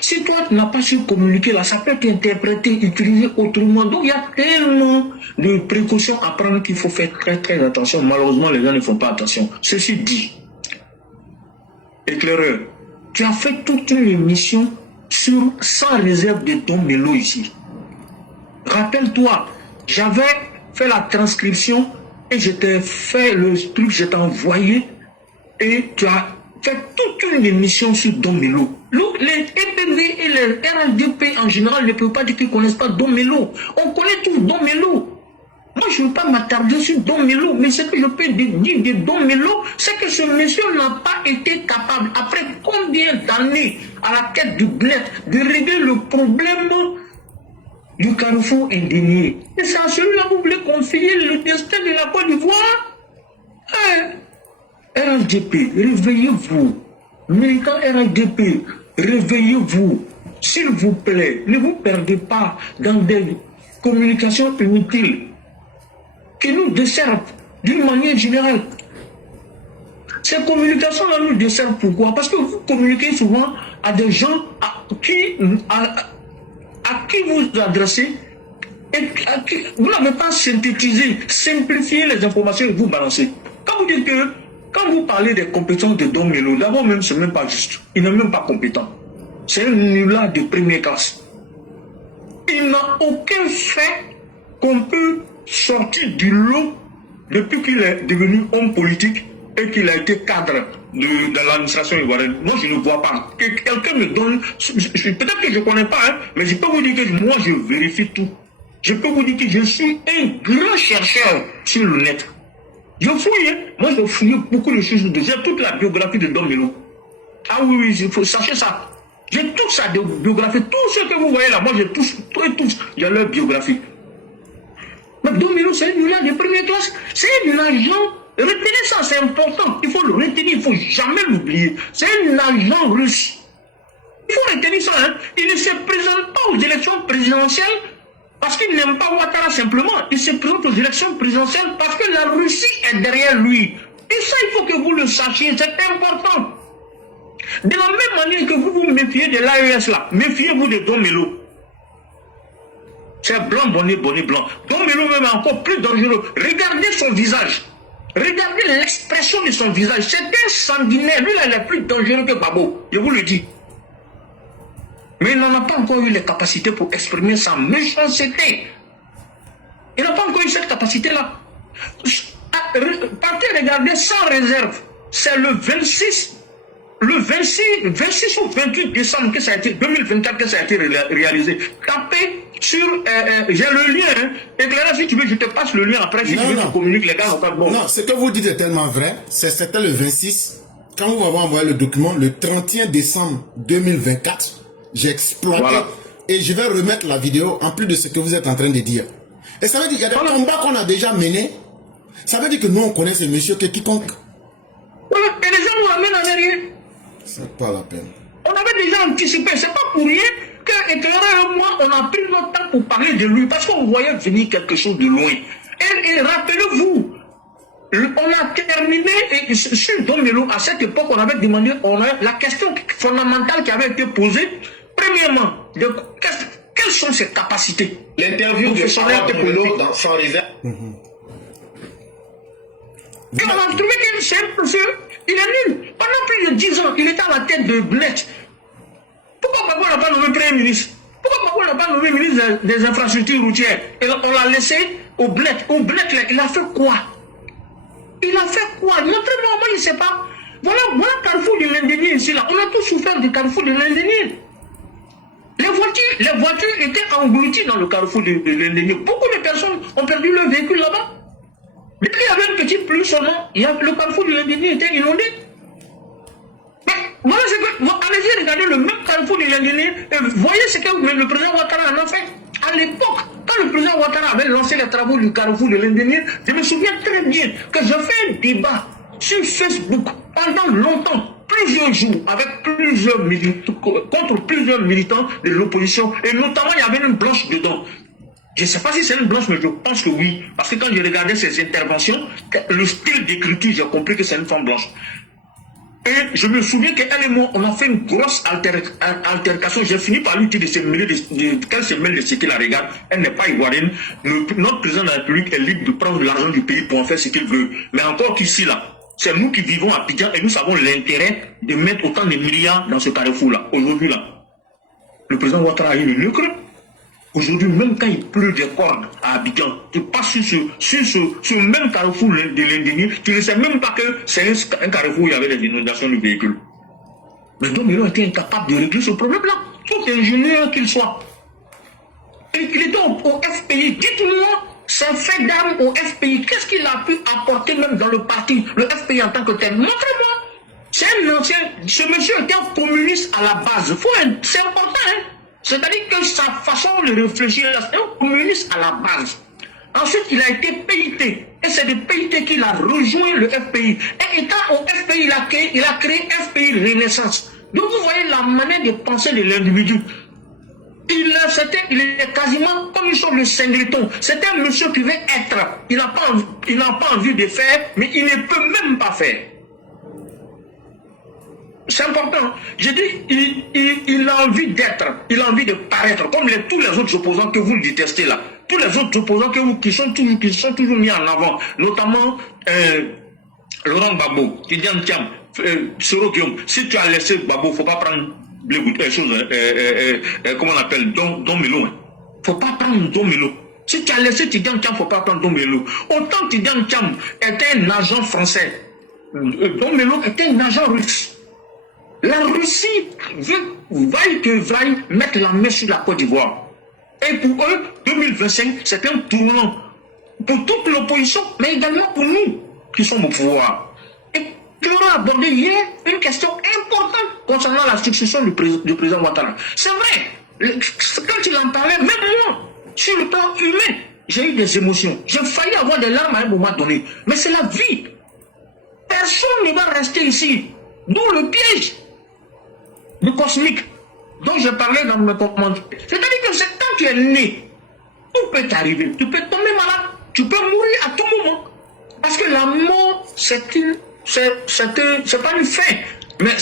Si toi, tu n'as pas su communiquer, là, ça peut être interprété, utilisé autrement. Donc, il y a tellement de précautions à prendre qu'il faut faire très, très attention. Malheureusement, les gens ne font pas attention. Ceci dit, Éclaireur, tu as fait toute une émission sans réserve de Don Melo ici. Rappelle-toi, j'avais fait la transcription et je t'ai fait le truc, je t'ai envoyé et tu as fait toute une émission sur Don Melo. Les EPV et les RNDP en général ne peuvent pas dire qu'ils ne connaissent pas Don Melo. On connaît tous Don Melo. Moi, je ne veux pas m'attarder sur Don Melo, mais ce que je peux dire de Don Melo, c'est que ce monsieur n'a pas été capable, après combien d'années à la tête du bled, de régler le problème du carrefour indigné. Et c'est à celui-là que vous voulez confier le destin de la Côte d'Ivoire. RNDP, réveillez-vous. Militants RNDP, réveillez-vous. S'il vous plaît, ne vous perdez pas dans des communications inutiles qui nous desservent d'une manière générale. Ces communications-là nous desservent pourquoi? Parce que vous communiquez souvent à des gens à qui vous adressez et à qui vous n'avez pas synthétisé, simplifié les informations et vous balancez. Quand vous dites que, quand vous parlez des compétences de Don Melo, d'abord même, ce n'est même pas juste. Il n'est même pas compétent. C'est un nulard de première classe. Il n'a aucun fait qu'on peut sortir du lot depuis qu'il est devenu homme politique et qu'il a été cadre de l'administration ivoirienne. Moi, je ne vois pas. Que quelqu'un me donne... Peut-être que je ne connais pas, hein, mais je peux vous dire que moi, je vérifie tout. Je peux vous dire que je suis un grand chercheur sur le net. Je fouille, hein. Moi, je fouille beaucoup de choses. J'ai toute la biographie de Don Melo. Ah oui, il faut sachez ça. J'ai toute sa biographie. Tout ce que vous voyez là, moi, j'ai tous, j'ai leur biographie. Mais Don Melo, c'est un nulard de première classe. C'est un agent. Retenez ça, c'est important. Il faut le retenir, il ne faut jamais l'oublier. C'est un agent russe. Il faut retenir ça. Hein. Il ne se présente pas aux élections présidentielles parce qu'il n'aime pas Ouattara simplement. Il se présente aux élections présidentielles parce que la Russie est derrière lui. Et ça, il faut que vous le sachiez. C'est important. De la même manière que vous vous méfiez de l'AES là, méfiez-vous de Don Melo. C'est blanc, bonnet, blanc. Don Melo même est encore plus dangereux. Regardez son visage. Regardez l'expression de son visage. C'est un sanguinaire. Lui, là, il est plus dangereux que Babo. Je vous le dis. Mais il n'en a pas encore eu les capacités pour exprimer sa méchanceté. Il n'a pas encore eu cette capacité-là. Partez regarder sans réserve. C'est le 26 ou 28 décembre que ça a été, 2024 que ça a été réalisé. Tapez sur, j'ai le lien, hein. Éclairage, si tu veux, je te passe le lien après, si tu veux, tu communiques les gars. Non, ce que vous dites est tellement vrai. C'était le 26. Quand vous m'avez envoyé le document, le 31 décembre 2024, j'ai exploité. Voilà. Et je vais remettre la vidéo en plus de ce que vous êtes en train de dire. Et ça veut dire qu'il y a des combats qu'on a déjà menés. Ça veut dire que nous, on connaît ces messieurs que quiconque. Voilà, et les gens nous amènent en arrière. C'est pas la peine. On avait déjà anticipé, c'est pas pour rien que Éclaireur et moi, on a pris notre temps pour parler de lui, parce qu'on voyait venir quelque chose de loin. Et rappelez-vous, on a terminé, et sur Don Melo, à cette époque, on avait demandé, la question fondamentale qui avait été posée, premièrement, quelles sont ses capacités? L'interview de Charles Melo dans Sans réserve. Et on a trouvé que c'est un monsieur, il est nul. Pendant plus de 10 ans, il était à la tête de Bled. Pourquoi Babo n'a pas nommé Premier ministre? Pourquoi Babo n'a pas nommé ministre des infrastructures routières? Et on l'a laissé au Bled. Au Bled, il a fait quoi? Il a fait quoi? Montrez-moi, moi je ne sais pas. Voilà Carrefour de l'Indénier ici, là. On a tous souffert du Carrefour de l'Indénier. Les voitures étaient englouties dans le Carrefour de l'Indénier. Beaucoup de personnes ont perdu leur véhicule là-bas. Mais il y avait une petite pluie seulement, le Carrefour de l'Indénier était inondé. Mais voilà ce que, allez-y regarder le même Carrefour de l'Indénier et voyez ce que le président Ouattara en a fait. À l'époque, quand le président Ouattara avait lancé les travaux du Carrefour de l'Indénier, je me souviens très bien que j'ai fait un débat sur Facebook pendant longtemps, plusieurs jours, avec plusieurs militants, contre plusieurs militants de l'opposition, et notamment il y avait une blanche dedans. Je ne sais pas si c'est une blanche, mais je pense que oui. Parce que quand j'ai regardé ses interventions, le style d'écriture, j'ai compris que c'est une femme blanche. Et je me souviens qu'elle et moi, on a fait une grosse altercation. J'ai fini par lui dire qu'elle se mêle de ce qu'il la regarde. Elle n'est pas ivoirienne. Notre président de la République est libre de prendre l'argent du pays pour en faire ce qu'il veut. Mais encore qu'ici, là, c'est nous qui vivons à Abidjan et nous savons l'intérêt de mettre autant de milliards dans ce carrefour-là, aujourd'hui, là. le président Ouattara a eu le lucre. Aujourd'hui, même quand il pleut des cordes à Abidjan, tu passes sur ce même carrefour de l'Indéni, tu ne sais même pas que c'est un carrefour où il y avait des inondations de véhicules. Mais donc, il a été incapable de régler ce problème-là. Tout ingénieur qu'il soit. Et il était au FPI. Dites-moi, c'est un fait d'armes au FPI. Qu'est-ce qu'il a pu apporter même dans le parti, le FPI en tant que tel? Montrez-moi. C'est un ancien. Ce monsieur était un communiste à la base. C'est important, hein? C'est-à-dire que sa façon de réfléchir, c'est un communiste à la base. Ensuite, il a été PIT. Et c'est de PIT qu'il a rejoint le FPI. Et étant au FPI, il a créé FPI Renaissance. Donc vous voyez la manière de penser de l'individu. Il est quasiment comme une sorte de singleton. C'est un monsieur qui veut être. Il n'a pas envie de faire, mais il ne peut même pas faire. C'est important. J'ai dit, il a envie d'être, il a envie de paraître, comme tous les autres opposants que vous détestez là. Tous les autres opposants qui sont toujours mis en avant, notamment Laurent Gbagbo, Tidjane Thiam, Soro Guillaume. Si tu as laissé Gbagbo, il ne faut pas prendre les choses, comment on appelle, Don Melo. Il ne faut pas prendre Don Melo. Si tu as laissé Tidjane Thiam, il ne faut pas prendre Don Melo. Autant Tidjane Thiam était un agent français, Don Melo était un agent russe. La Russie vaille que vaille mettre la main sur la Côte d'Ivoire. Et pour eux, 2025, c'est un tournant. Pour toute l'opposition, mais également pour nous qui sommes au pouvoir. Et tu auras abordé hier une question importante concernant la succession du président Ouattara. C'est vrai, quand il en parlait, même moi, sur le plan humain, j'ai eu des émotions. J'ai failli avoir des larmes à un moment donné. Mais c'est la vie. Personne ne va rester ici. D'où le piège. Le cosmique dont je parlais dans mes commentaires. C'est-à-dire que quand tu es né, tout peut t'arriver. Tu peux tomber malade, tu peux mourir à tout moment. Parce que la mort, c'est pas une fin. Mais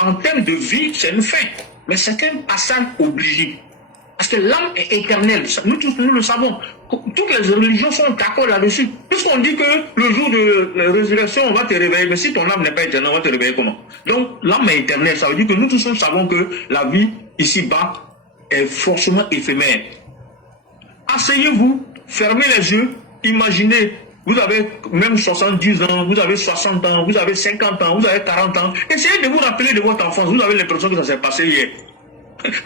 en termes de vie, c'est une fin. Mais c'est un passage obligé. Parce que l'âme est éternelle. Nous tous, nous le savons. Toutes les religions sont d'accord là-dessus. Puisqu'on dit que le jour de la résurrection, on va te réveiller. Mais si ton âme n'est pas éternelle, on va te réveiller comment? Donc, l'âme est éternelle. Ça veut dire que nous tous nous savons que la vie ici-bas est forcément éphémère. Asseyez-vous, fermez les yeux, imaginez. Vous avez même 70 ans, vous avez 60 ans, vous avez 50 ans, vous avez 40 ans. Essayez de vous rappeler de votre enfance. Vous avez l'impression que ça s'est passé hier.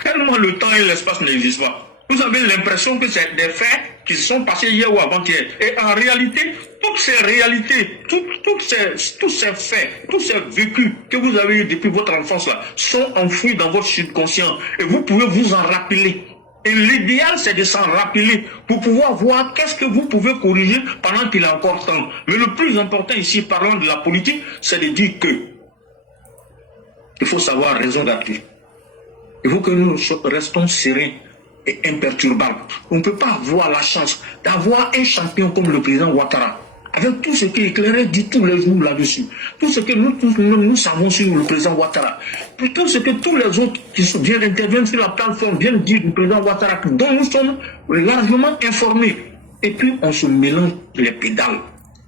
Tellement le temps et l'espace n'existent pas. Vous avez l'impression que c'est des faits qui se sont passés hier ou avant-hier. Et en réalité, toutes ces réalités, tous ces faits, tous ces vécus que vous avez eu depuis votre enfance là, sont enfouis dans votre subconscient. Et vous pouvez vous en rappeler. Et l'idéal, c'est de s'en rappeler pour pouvoir voir qu'est-ce que vous pouvez corriger pendant qu'il est encore temps. Mais le plus important ici, parlant de la politique, c'est de dire que il faut savoir raison d'être. Il faut que nous restons sereins et imperturbables. On ne peut pas avoir la chance d'avoir un champion comme le président Ouattara, avec tout ce qui Éclairé dit tous les jours là-dessus, tout ce que nous savons sur le président Ouattara, tout ce que tous les autres qui interviennent sur la plateforme viennent dire du président Ouattara, dont nous sommes largement informés. Et puis on se mélange les pédales.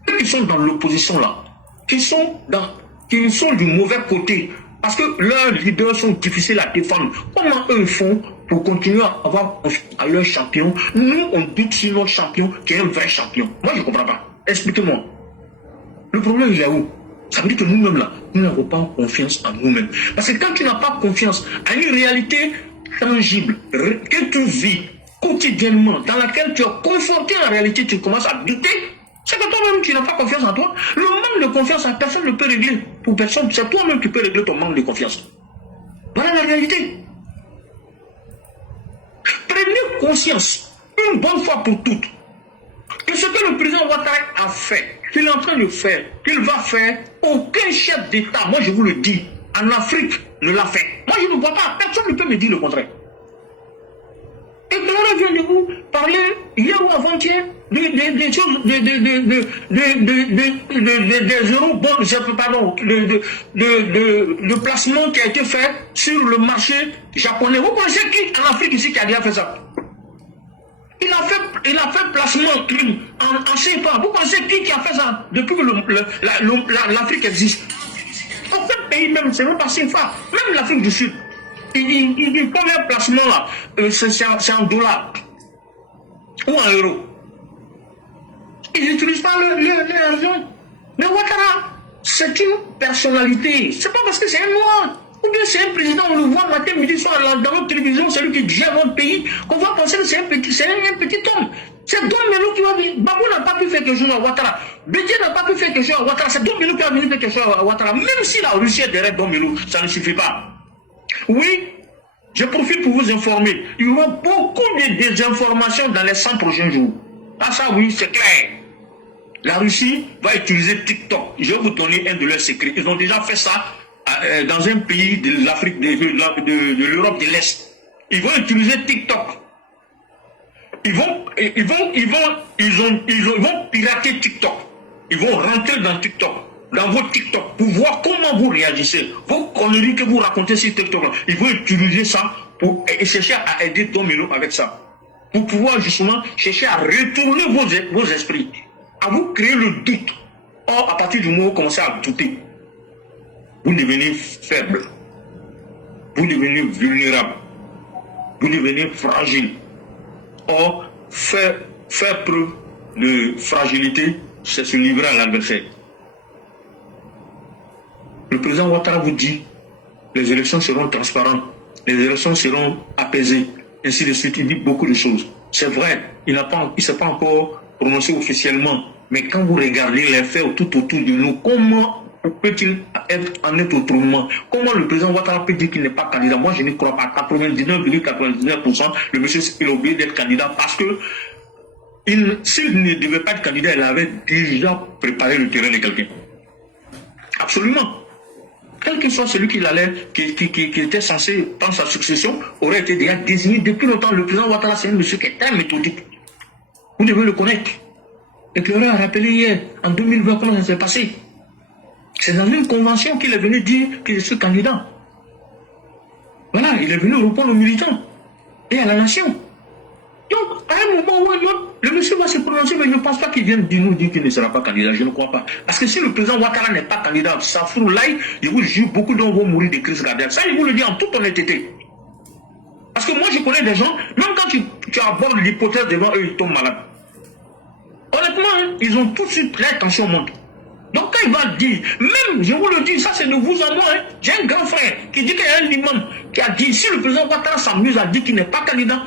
Ceux qui sont dans l'opposition là, qui sont du mauvais côté, parce que leurs leaders sont difficiles à défendre. Comment eux font pour continuer à avoir à leur champion? Nous, on doute sur notre champion qui est un vrai champion. Moi, je ne comprends pas. Expliquez-moi. Le problème, il est où? Ça veut dire que nous-mêmes, là, nous n'avons pas confiance en nous-mêmes. Parce que quand tu n'as pas confiance à une réalité tangible, que tu vis quotidiennement, dans laquelle tu es confronté en réalité, tu commences à douter, c'est que toi-même, tu n'as pas confiance en toi. Le manque de confiance, personne ne peut régler. Pour personne, c'est toi-même qui peux régler ton manque de confiance. Voilà la réalité. Prenez conscience, une bonne fois pour toutes, que ce que le président Ouattara a fait, qu'il est en train de faire, qu'il va faire, aucun chef d'État, moi je vous le dis, en Afrique ne l'a fait. Moi je ne vois pas, personne ne peut me dire le contraire. Et Clara vient de vous parler hier ou avant-hier des choses, des euros, pardon, de placement qui a été fait sur le marché japonais. Vous pensez qui en Afrique ici qui a déjà fait ça? Il a fait placement en 5 ans. Vous pensez qui a fait ça depuis que l'Afrique existe? Aucun pays même, c'est même pas CFA, même l'Afrique du Sud. ils font leur placement là, c'est en dollars ou en euros. Ils n'utilisent pas leur argent. Mais Ouattara, c'est une personnalité. C'est pas parce que c'est un noir. Ou bien c'est un président, on le voit matin, midi, soir, dans notre télévision, c'est lui qui gère notre pays, qu'on va penser que c'est un petit homme. C'est Domelo qui va venir. Babou n'a pas pu faire quelque chose à Ouattara. Bédier n'a pas pu faire quelque chose à Ouattara. C'est Domelo qui va venir faire quelque chose à Ouattara. Même si la Russie est derrière Domelo, ça ne suffit pas. Oui, je profite pour vous informer. Il y aura beaucoup de désinformations dans les 100 prochains jours. Ah ça oui, c'est clair. La Russie va utiliser TikTok. Je vais vous donner un de leurs secrets. Ils ont déjà fait ça dans un pays de l'Afrique, de l'Europe de l'Est. Ils vont utiliser TikTok. Ils vont pirater TikTok. Ils vont rentrer dans TikTok, dans vos TikTok, pour voir comment vous réagissez. Vos conneries que vous racontez sur TikTok, ils vont utiliser ça pour chercher à aider Domino avec ça. Pour pouvoir justement chercher à retourner vos esprits, à vous créer le doute. Or, à partir du moment où vous commencez à douter, vous devenez faible, vous devenez vulnérable, vous devenez fragile. Or, faire preuve de fragilité, c'est se livrer à l'adversaire. Le président Ouattara vous dit, les élections seront transparentes, les élections seront apaisées, ainsi de suite. Il dit beaucoup de choses. C'est vrai, il ne s'est pas encore prononcé officiellement, mais quand vous regardez les faits tout autour de nous, comment peut-il en être autrement? Comment le président Ouattara peut dire qu'il n'est pas candidat? Moi, je ne crois pas. 99,99%, le monsieur il a oublié d'être candidat parce que s'il ne devait pas être candidat, il avait déjà préparé le terrain de quelqu'un. Absolument. Quel que soit celui qui était censé prendre sa succession, aurait été déjà désigné depuis longtemps. Le président Ouattara, c'est un monsieur qui est très méthodique. Vous devez le connaître. Et Cléry a rappelé hier, en 2020, comment ça s'est passé. C'est dans une convention qu'il est venu dire que je suis candidat. Voilà, il est venu répondre aux militants et à la nation. Donc, à un moment ou à un autre, le monsieur va se prononcer, mais je ne pense pas qu'il vienne nous dire qu'il ne sera pas candidat. Je ne crois pas. Parce que si le président Ouattara n'est pas candidat, ça fout l'ail, je vous jure, beaucoup d'entre vont mourir de crise cardiaque. Ça, je vous le dis en toute honnêteté. Parce que moi, je connais des gens, même quand tu abordes l'hypothèse devant eux, ils tombent malades. Honnêtement, ils ont tout de suite la tension monte. Donc quand il va dire, même, je vous le dis, ça c'est de vous à moi, j'ai un grand frère qui dit qu'il y a un imam qui a dit, si le président Ouattara s'amuse à dire qu'il n'est pas candidat,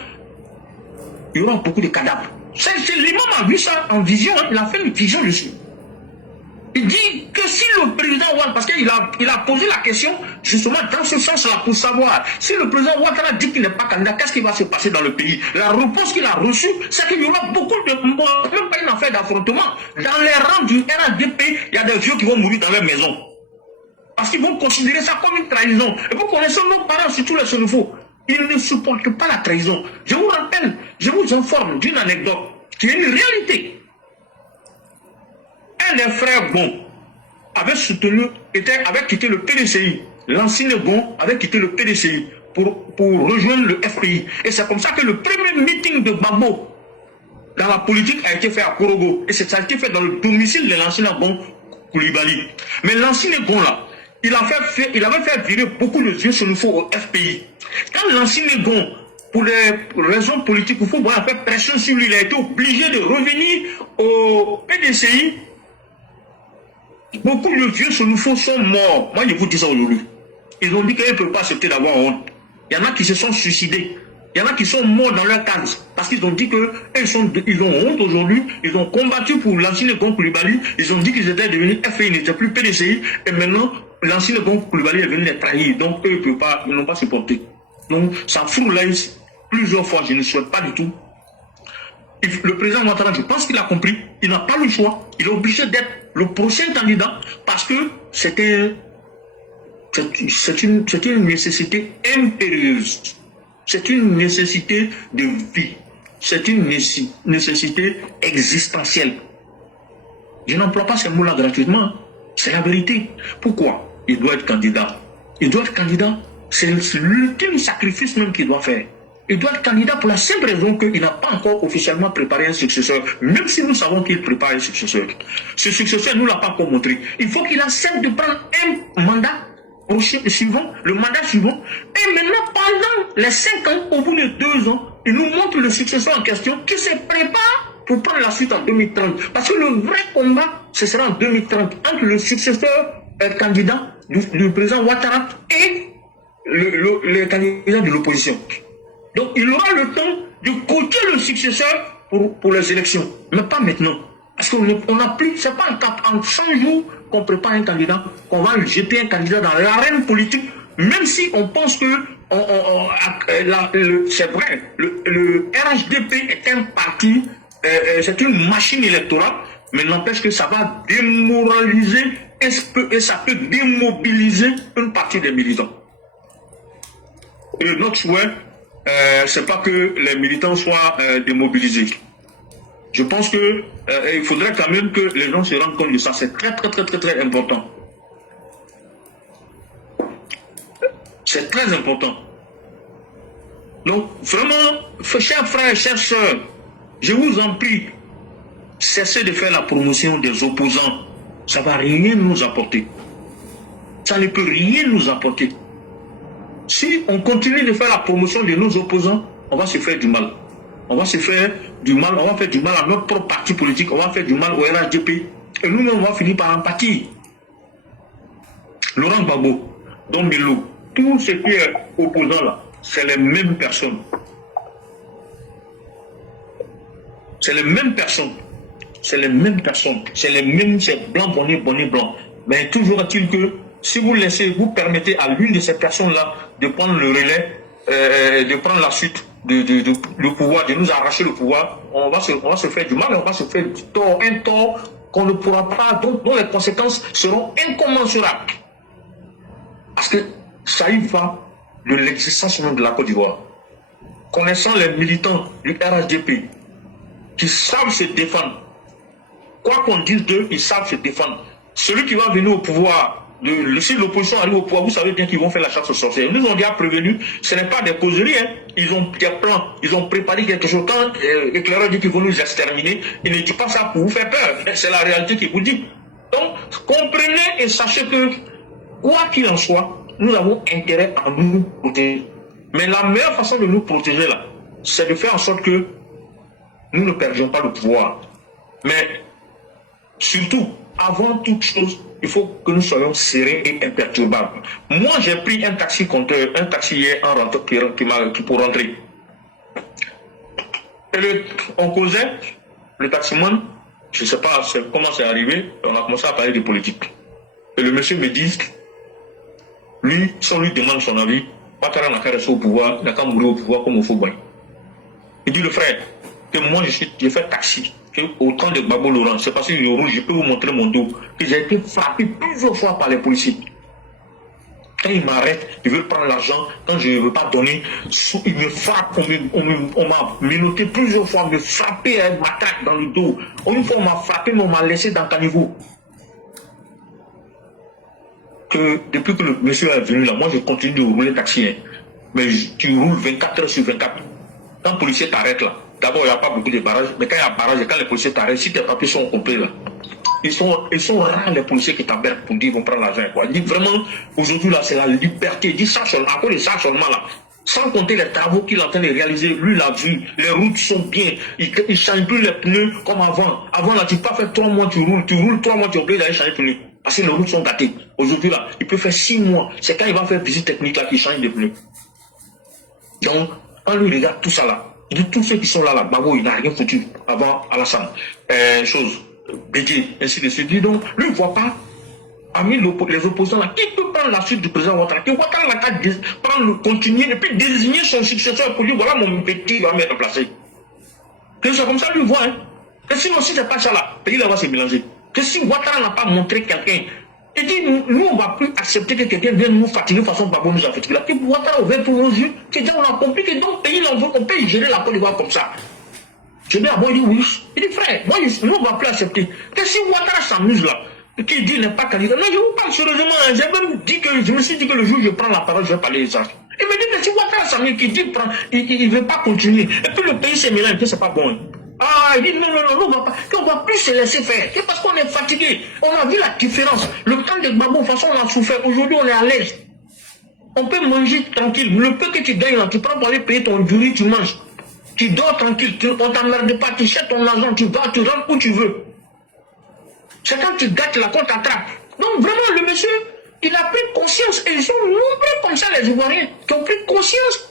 il y aura beaucoup de cadavres. L'imam a vu ça en vision, il a fait une vision dessus. Il dit que si le président Ouattara, parce qu'il a posé la question justement dans ce sens-là pour savoir si le président Ouattara dit qu'il n'est pas candidat, qu'est-ce qui va se passer dans le pays? La réponse qu'il a reçue, c'est qu'il y aura beaucoup de morts, même pas une affaire d'affrontement. Dans les rangs du RADP, il y a des vieux qui vont mourir dans leur maison. Parce qu'ils vont considérer ça comme une trahison. Et vous connaissez nos parents, surtout les Sénéfaux. Ils ne supportent pas la trahison. Je vous rappelle, je vous informe d'une anecdote qui est une réalité. Un des frères Gon avait quitté le PDCI. L'ancien Gon avait quitté le PDCI pour rejoindre le FPI. Et c'est comme ça que le premier meeting de Gbagbo dans la politique a été fait à Korogo. Et ça a été fait dans le domicile de l'ancien Gon Koulibaly. Mais l'ancien Gon là, il avait fait virer beaucoup de vieux Sénéfaux au FPI. Quand l'ancien Gon, pour des raisons politiques, il faut faire pression sur lui, il a été obligé de revenir au PDCI. Beaucoup de vieux Sénéfaux sont morts. Moi, je vous dis ça aujourd'hui. Ils ont dit qu'ils ne peuvent pas accepter d'avoir honte. Il y en a qui se sont suicidés. Il y en a qui sont morts dans leur case. Parce qu'ils ont dit qu'ils ont honte aujourd'hui. Ils ont combattu pour l'ancien Gon Koulibaly. Ils ont dit qu'ils étaient devenus FPI, ils n'étaient plus PDCI. Et maintenant, l'ancien Gon Koulibaly est venu les trahir. Donc, eux, ils n'ont pas supporté. Donc, ça fout l'ail plusieurs fois. Je ne souhaite pas du tout. Le président Ouattara, je pense qu'il a compris. Il n'a pas le choix. Il est obligé d'être le prochain candidat parce que c'est une nécessité impérieuse. C'est une nécessité de vie. C'est une nécessité existentielle. Je n'emploie pas ces mots-là gratuitement. C'est la vérité. Pourquoi? Il doit être candidat. Il doit être candidat. C'est l'ultime sacrifice même qu'il doit faire. Il doit être candidat pour la simple raison qu'il n'a pas encore officiellement préparé un successeur, même si nous savons qu'il prépare un successeur. Ce successeur ne nous l'a pas encore montré. Il faut qu'il accepte de prendre un mandat suivant, le mandat suivant. Et maintenant, pendant les 5 ans, au bout de 2 ans, il nous montre le successeur en question qui se prépare pour prendre la suite en 2030. Parce que le vrai combat, ce sera en 2030 entre le successeur candidat du président Ouattara et le candidat de l'opposition. Donc il aura le temps de coacher le successeur pour les élections, mais pas maintenant. Parce qu'on n'a plus, c'est pas en 100 jours qu'on prépare un candidat, qu'on va jeter un candidat dans l'arène politique, même si on pense que c'est vrai, le RHDP est un parti, c'est une machine électorale, mais n'empêche que ça va démoraliser et ça peut démobiliser une partie des militants. Et notre souhait, c'est pas que les militants soient démobilisés. Je pense que il faudrait quand même que les gens se rendent compte de ça. C'est très important. C'est très important. Donc, vraiment, chers frères, chers sœurs, je vous en prie, cessez de faire la promotion des opposants. Ça ne va rien nous apporter. Ça ne peut rien nous apporter. Si on continue de faire la promotion de nos opposants, on va se faire du mal. On va se faire du mal, on va faire du mal à notre propre parti politique, on va faire du mal au RHDP. Et nous, on va finir par en pâtir. Laurent Gbagbo, Don Milo, tout ce qui est opposant là, c'est les mêmes personnes. C'est les mêmes personnes. C'est les mêmes personnes. C'est les mêmes, c'est blanc, bonnet, blanc. Mais toujours est-il que si vous laissez, vous permettez à l'une de ces personnes-là de prendre le relais, de prendre la suite du pouvoir, de nous arracher le pouvoir, on va se faire du mal, on va se faire du tort, un tort qu'on ne pourra pas, dont les conséquences seront incommensurables. Parce que ça y va de l'existence même de la Côte d'Ivoire. Connaissant les militants du RHDP qui savent se défendre, quoi qu'on dise d'eux, ils savent se défendre. Celui qui va venir au pouvoir, si l'opposition arrive au pouvoir, vous savez bien qu'ils vont faire la chasse aux sorcières. Nous ont déjà prévenu, ce n'est pas des causeries, hein. Ils ont des plans, ils ont préparé quelque chose. Quand l'éclaireur dit qu'ils vont nous exterminer, il ne dit pas ça pour vous faire peur. C'est la réalité qu'il vous dit. Donc, comprenez et sachez que, quoi qu'il en soit, nous avons intérêt à nous protéger. Mais la meilleure façon de nous protéger, là, c'est de faire en sorte que nous ne perdions pas le pouvoir. Mais, surtout, avant toute chose, il faut que nous soyons sereins et imperturbables. Moi, j'ai pris un taxi hier en rentrant pour rentrer. Et on causait, le taximan, je ne sais pas comment c'est arrivé, on a commencé à parler de politique. Et le monsieur me dit, lui, si on lui demande son avis, Ouattara n'a qu'à rester au pouvoir, il n'a qu'à mourir au pouvoir comme au Fauboy. Il dit, le frère, que moi j'ai fait taxi. Au temps de Gbagbo Laurent, c'est parce que je peux vous montrer mon dos, que j'ai été frappé plusieurs fois par les policiers. Quand ils m'arrêtent, ils veulent prendre l'argent, quand je ne veux pas donner, ils me frappent, on m'a menotté plusieurs fois, me frappé avec ma traque dans le dos. Une fois on m'a frappé, mais on m'a laissé dans le caniveau. Depuis que le monsieur est venu là, moi je continue de rouler taxi, hein. Mais tu roules 24 heures sur 24. Quand le policier t'arrête là, d'abord, il n'y a pas beaucoup de barrages, mais quand il y a barrage, quand les policiers t'arrêtent, si tes papiers sont complets là, ils sont rares les policiers qui t'arrêtent pour dire qu'ils vont prendre l'argent. Il dit vraiment, aujourd'hui là, c'est la liberté. Il dit ça seulement, à cause de ça seulement là. Sans compter les travaux qu'il est en train de réaliser, lui l'a vu, les routes sont bien, il ne change plus les pneus comme avant. Avant là, tu peux pas faire 3 mois, tu roules 3 mois, tu es obligé d'aller changer les pneus. Parce que les routes sont datées. Aujourd'hui là, il peut faire 6 mois. C'est quand il va faire visite technique là qu'il change de pneus. Donc, quand lui regarde tout ça là, il dit tous ceux qui sont là, Gbagbo, il n'a rien foutu avant Alassane. Bédié, ainsi de suite. Donc, lui ne voit pas, parmi les opposants là, qui peut prendre la suite du président Ouattara? Que Ouattara n'a qu'à continuer et puis désigner son successeur pour dire voilà mon petit va me remplacer. Que c'est comme ça lui voit. Hein. Que sinon, si c'est pas ça là, le pays là va se mélanger. Que si Ouattara n'a pas montré quelqu'un, il dit nous on ne va plus accepter que quelqu'un vienne nous fatiguer de façon Gbagbo nous a fatigué là. Que Ouattara ouvert pour nos yeux, que déjà on a compris que donc pays là on peut gérer la Côte d'Ivoire comme ça. Je dis, ah bon, il dit oui. Il dit, frère, moi, nous, on ne va plus accepter. Que si Ouattara s'amuse là, qu'il dit, il n'est pas candidat. Non, je vous parle sérieusement. J'ai même dit que, je me suis dit que le jour où je prends la parole, je vais parler de ça. Il me dit, mais si Ouattara s'amuse, qu'il dit, il ne veut pas continuer. Et puis le pays se mélange, que ce n'est pas bon. Ah, il dit, non, on ne va pas. Qu'on ne va plus se laisser faire. C'est parce qu'on est fatigué. On a vu la différence. Le temps que Gbagbo, de toute façon, on a souffert. Aujourd'hui, on est à l'aise. On peut manger tranquille. Le peu que tu gagnes, là, tu prends pour aller payer ton jury, tu manges. Tu dors tranquille. On t'emmerde pas, tu cherches ton argent, tu vas, tu rentres où tu veux. C'est quand tu gâtes la compte t'attrape. Donc vraiment, le monsieur, il a pris conscience. Et ils sont nombreux comme ça, les Ivoiriens, qui ont pris conscience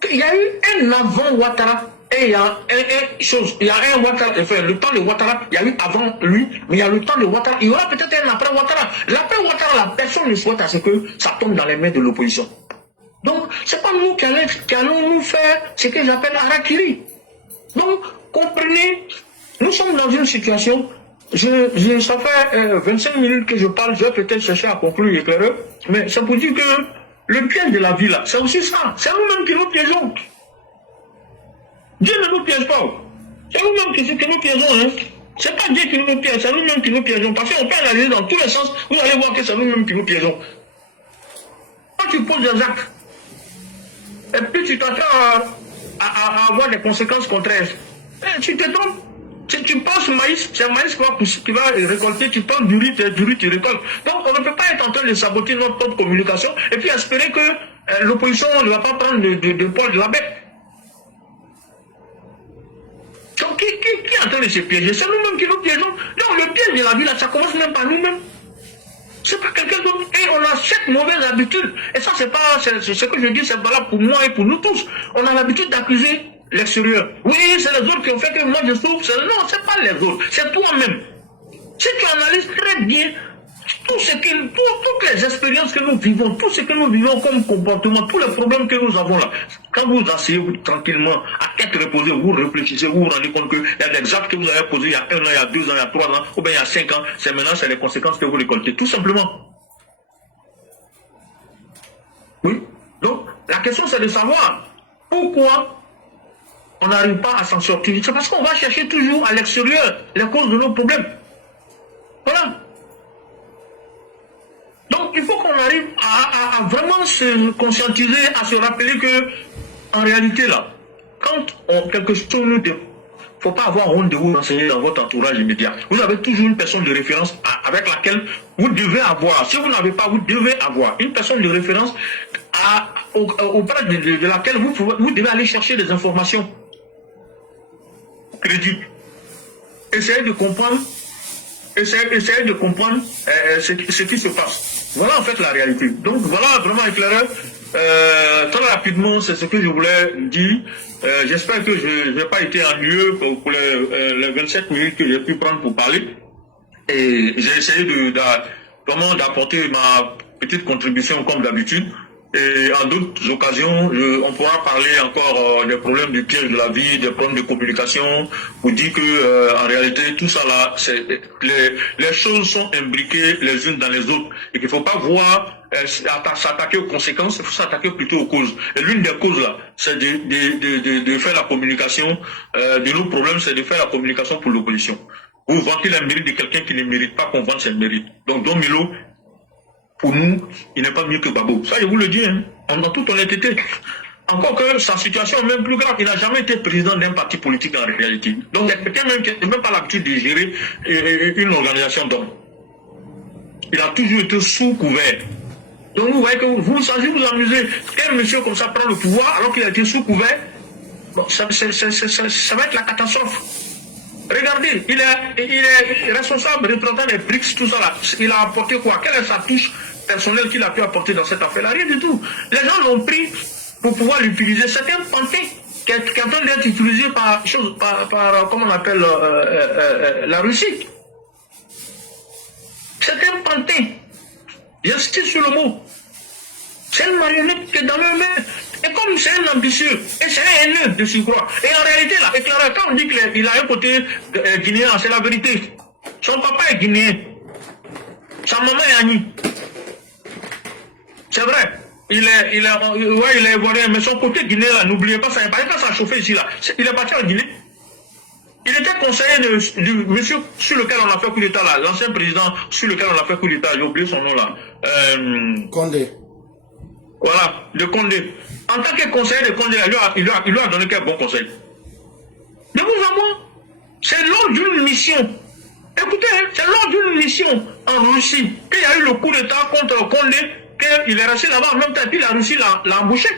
qu'il y a eu un avant Ouattara. Et il y a il y a un Ouattara, enfin, le temps de Ouattara, il y a eu avant lui, mais il y a le temps de Ouattara. Il y aura peut-être un après Ouattara. L'après Ouattara, la personne ne souhaite à ce que ça tombe dans les mains de l'opposition. Donc, c'est pas nous qui allons nous faire ce que j'appelle Harakiri. Donc, comprenez, nous sommes dans une situation, ça fait 25 minutes que je parle, je vais peut-être chercher à conclure éclaireur, mais c'est pour dire que le piège de la vie là, c'est aussi ça. C'est nous-mêmes qui nous piégeons. Dieu ne nous piège pas. C'est nous-mêmes qui nous piégeons. Hein. C'est pas Dieu qui nous piège, c'est nous-mêmes qui nous piégeons. Parce qu'on peut analyser dans tous les sens, vous allez voir que c'est nous-mêmes qui nous piégeons. Quand tu poses des actes, et puis tu t'attends à avoir des conséquences contraires, tu te trompes. Si tu penses maïs, c'est maïs qui va récolter, tu penses du riz, tu récoltes. Donc on ne peut pas être en train de saboter notre propre communication et puis espérer que l'opposition ne va pas prendre de poil de la bête. Donc qui est en train de se piéger? C'est nous-mêmes qui nous piégeons. Donc le piège de la vie là, ça commence même par nous-mêmes. C'est pas quelqu'un d'autre. Et on a cette mauvaise habitude. Et ça, c'est pas, c'est ce que je dis, c'est valable pour moi et pour nous tous. On a l'habitude d'accuser l'extérieur. Oui, c'est les autres qui ont fait que moi je souffre. Non, c'est pas les autres, c'est toi-même. Si tu analyses très bien toutes les expériences que nous vivons, tout ce que nous vivons comme comportement, tous les problèmes que nous avons là, quand vous asseyez tranquillement, à tête reposée, vous réfléchissez, vous vous rendez compte qu'il y a des actes que vous avez posés il y a 1 an, il y a 2 ans, il y a 3 ans, ou bien il y a 5 ans, c'est maintenant, c'est les conséquences que vous récoltez, tout simplement. Oui. Donc, la question c'est de savoir pourquoi on n'arrive pas à s'en sortir. C'est parce qu'on va chercher toujours à l'extérieur les causes de nos problèmes. Voilà. Donc il faut qu'on arrive à vraiment se conscientiser, à se rappeler que, en réalité là, quand quelque chose nous dit, il ne faut pas avoir honte de vous renseigner dans votre entourage immédiat. Vous avez toujours une personne de référence avec laquelle vous devez avoir, si vous n'avez pas, vous devez avoir une personne de référence auprès de laquelle vous devez aller chercher des informations crédibles. Essayez de comprendre ce qui se passe. Voilà en fait la réalité. Donc voilà vraiment éclaireur. Très rapidement, c'est ce que je voulais dire. J'espère que je n'ai pas été ennuyeux pour les 27 minutes que j'ai pu prendre pour parler. Et j'ai essayé vraiment d'apporter ma petite contribution comme d'habitude. Et en d'autres occasions, on pourra parler encore des problèmes du piège de la vie, des problèmes de communication, pour dire que en réalité, tout ça là, les choses sont imbriquées les unes dans les autres. Et qu'il ne faut pas voir s'attaquer aux conséquences, il faut s'attaquer plutôt aux causes. Et l'une des causes là, c'est de faire la communication, de nos problèmes, c'est de faire la communication pour l'opposition. Vous vantez le mérite de quelqu'un qui ne mérite pas qu'on vende ses mérites. Donc Don Milo, pour nous, il n'est pas mieux que Gbagbo. Ça, je vous le dis, hein, en toute honnêteté. Encore que sa situation est même plus grave. Il n'a jamais été président d'un parti politique en réalité. Donc, il y a quelqu'un même qui n'a même pas l'habitude de gérer une organisation d'hommes. Il a toujours été sous couvert. Donc, vous voyez que vous vous amusez. Quel monsieur comme ça prend le pouvoir alors qu'il a été sous couvert, bon, ça va être la catastrophe. Regardez, il est responsable, représentant des BRICS, tout ça là. Il a apporté quoi? Quelle est sa touche personnelle qu'il a pu apporter dans cette affaire-là? Rien du tout. Les gens l'ont pris pour pouvoir l'utiliser. C'est un pantin qui est en train d'être utilisé par comment on appelle, la Russie. C'est un pantin. J'insiste sur le mot. C'est une marionnette qui est dans leurs mains. Et comme c'est un ambitieux, et c'est un haineux de surcroît. Et en réalité, là, éclaireur, quand on dit qu'il a un côté guinéen, c'est la vérité. Son papa est guinéen. Sa maman est Annie. C'est vrai. Il est ivoirien, mais son côté guinéen, là, n'oubliez pas, ça n'est pas quand ça a chauffé ici, là. Il est parti en Guinée. Il était conseiller du monsieur sur lequel on a fait coup d'État, là, l'ancien président sur lequel on a fait coup d'État, j'ai oublié son nom, là. Condé. Voilà, de Condé. En tant que conseiller de Condé, il lui a donné quel bon conseil. De vous à moi, c'est lors d'une mission Écoutez, c'est lors d'une mission en Russie qu'il y a eu le coup d'État contre Condé, qu'il est resté là-bas en même temps, puis la Russie l'a embauché.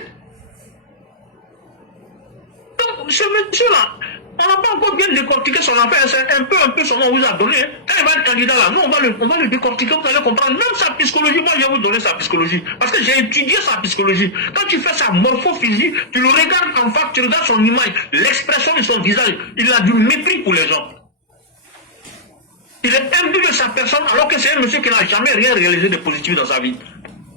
Donc, ce monsieur-là, on n'a pas encore bien décortiqué son affaire, c'est un peu son nom vous a donné. Quand il va être candidat là, nous on va le décortiquer, vous allez comprendre. Même sa psychologie, moi je vais vous donner sa psychologie. Parce que j'ai étudié sa psychologie. Quand tu fais sa morphophysique, tu le regardes en face, tu regardes son image, l'expression de son visage, il a du mépris pour les gens. Il est imbu de sa personne alors que c'est un monsieur qui n'a jamais rien réalisé de positif dans sa vie.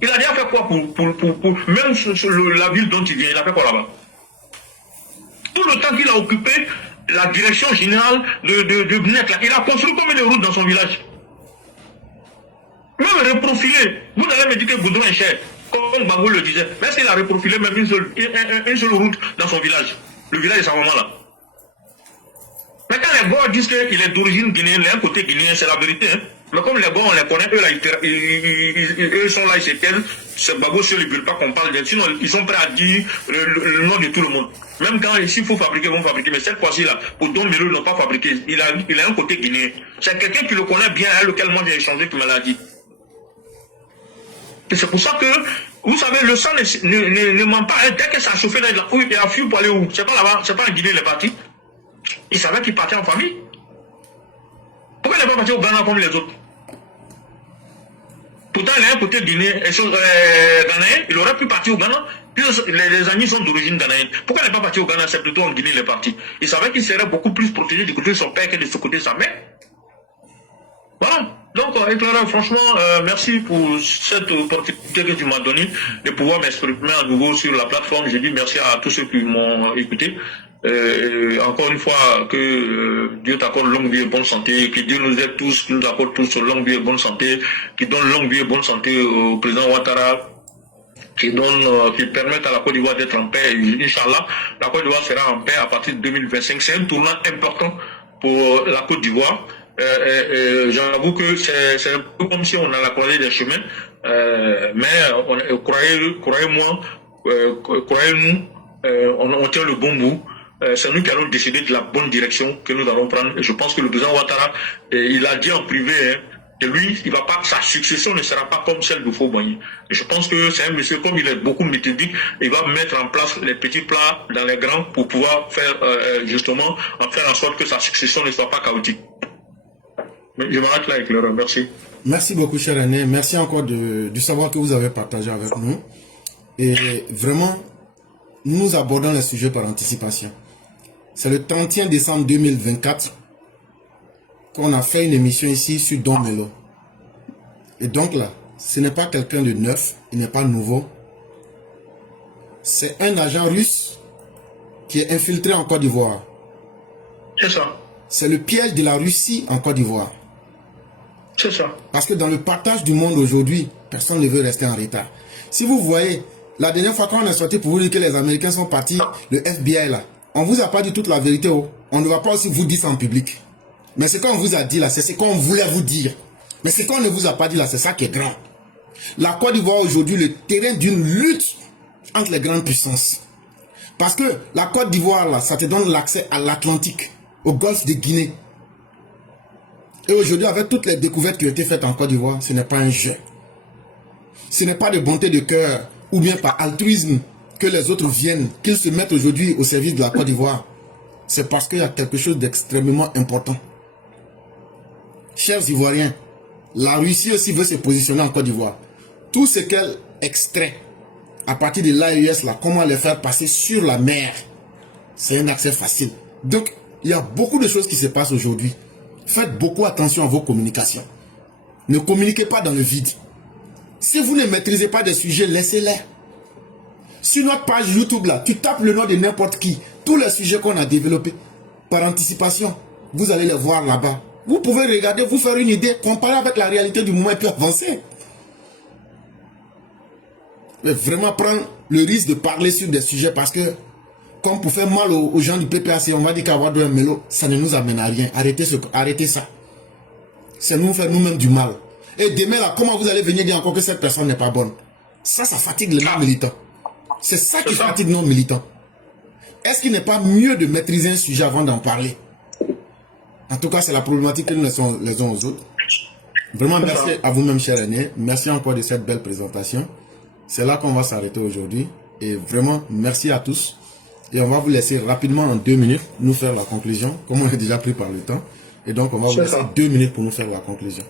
Il a déjà fait quoi pour même sur la ville dont il vient, il a fait quoi là-bas? Tout le temps qu'il a occupé la direction générale de Gnet, là, il a construit combien de routes dans son village? Même reprofilé, vous allez me dire que Goudron est cher, comme Bagou le disait, mais s'il a reprofilé même une seule route dans son village, le village de sa maman là. Mais quand les gars disent qu'il est d'origine guinéenne, il y a un côté guinéen, c'est la vérité. Hein? Mais comme les gars, on les connaît, eux, là, ils sont là, ils se tiennent. C'est Bagou, ils ne veulent pas qu'on parle d'eux. Sinon, ils sont prêts à dire le nom de tout le monde. Même quand ici, il faut fabriquer, ils vont fabriquer. Mais cette fois-ci, là, pour Don Melo, ils n'ont pas fabriqué. Il a un côté guinéen. C'est quelqu'un qui le connaît bien, avec lequel moi j'ai échangé, qui me l'a dit. Et c'est pour ça que, vous savez, le sang ne ment pas. Dès que ça a chauffé, là, il a fui pour aller où? C'est pas là-bas, c'est pas en Guinée, il est parti. Il savait qu'il partait en famille. Pourquoi il n'est pas parti au Ghana comme les autres? Pourtant, il a un côté ghanéen, il aurait pu partir au Ghana. Puis les amis sont d'origine ghanéenne. Pourquoi il n'est pas parti au Ghana? C'est plutôt en Guinée il est parti. Il savait qu'il serait beaucoup plus protégé du côté de son père que de ce côté de sa mère. Voilà. Donc, éclaireur, franchement, merci pour cette opportunité que tu m'as donnée de pouvoir m'exprimer à nouveau sur la plateforme. Je dis merci à tous ceux qui m'ont écouté. Encore une fois, que Dieu t'accorde longue vie et bonne santé, que Dieu nous aide tous, qu'il nous accorde tous longue vie et bonne santé, qu'il donne longue vie et bonne santé au président Ouattara, qui permette à la Côte d'Ivoire d'être en paix. Inch'Allah, la Côte d'Ivoire sera en paix à partir de 2025. C'est un tournant important pour la Côte d'Ivoire. J'avoue que c'est un peu comme si on a la croisée des chemins, mais croyez-moi, croyez-nous, on tient le bon bout. C'est nous qui allons décider de la bonne direction que nous allons prendre. Et je pense que le président Ouattara, il a dit en privé, que lui, il va pas, sa succession ne sera pas comme celle de Fauboigny. Et je pense que c'est un monsieur, comme il est beaucoup méthodique, il va mettre en place les petits plats dans les grands pour pouvoir faire, justement, faire en sorte que sa succession ne soit pas chaotique. Mais je m'arrête là, éclaireur. Merci. Merci beaucoup, cher René. Merci encore du savoir que vous avez partagé avec nous. Et vraiment, nous abordons le sujet par anticipation. C'est le 31 décembre 2024 qu'on a fait une émission ici sur Don Melo. Et donc là, ce n'est pas quelqu'un de neuf, il n'est pas nouveau. C'est un agent russe qui est infiltré en Côte d'Ivoire. C'est ça. C'est le piège de la Russie en Côte d'Ivoire. C'est ça. Parce que dans le partage du monde aujourd'hui, personne ne veut rester en retard. Si vous voyez, la dernière fois quand on est sorti pour vous dire que les Américains sont partis, le FBI là, on vous a pas dit toute la vérité. Oh. On ne va pas aussi vous dire ça en public. Mais ce qu'on vous a dit là, c'est ce qu'on voulait vous dire. Mais ce qu'on ne vous a pas dit là, c'est ça qui est grand. La Côte d'Ivoire aujourd'hui, le terrain d'une lutte entre les grandes puissances. Parce que la Côte d'Ivoire là, ça te donne l'accès à l'Atlantique, au golfe de Guinée. Et aujourd'hui, avec toutes les découvertes qui ont été faites en Côte d'Ivoire, ce n'est pas un jeu. Ce n'est pas de bonté de cœur ou bien par altruisme que les autres viennent, qu'ils se mettent aujourd'hui au service de la Côte d'Ivoire. C'est parce qu'il y a quelque chose d'extrêmement important. Chers Ivoiriens, la Russie aussi veut se positionner en Côte d'Ivoire. Tout ce qu'elle extrait à partir de l'AES, là, comment les faire passer sur la mer, c'est un accès facile. Donc, il y a beaucoup de choses qui se passent aujourd'hui. Faites beaucoup attention à vos communications. Ne communiquez pas dans le vide. Si vous ne maîtrisez pas des sujets, laissez-les. Sur notre page YouTube, là, tu tapes le nom de n'importe qui. Tous les sujets qu'on a développés, par anticipation, vous allez les voir là-bas. Vous pouvez regarder, vous faire une idée, comparer avec la réalité du moment et puis avancer. Mais vraiment prendre le risque de parler sur des sujets parce que, comme pour faire mal aux gens du PPAC, on va dire qu'avoir Don Melo, ça ne nous amène à rien. Arrêtez ça. C'est nous faire nous-mêmes du mal. Et demain, là, comment vous allez venir dire encore que cette personne n'est pas bonne? Ça fatigue les non-militants. C'est ça qui fatigue nos militants. Est-ce qu'il n'est pas mieux de maîtriser un sujet avant d'en parler? En tout cas, c'est la problématique que nous laissons les uns aux autres. Vraiment, merci à vous-même, chers aînés. Merci encore de cette belle présentation. C'est là qu'on va s'arrêter aujourd'hui. Et vraiment, merci à tous. Et on va vous laisser rapidement en 2 minutes nous faire la conclusion, comme on est déjà pris par le temps. Et donc, on va vous laisser 2 minutes pour nous faire la conclusion.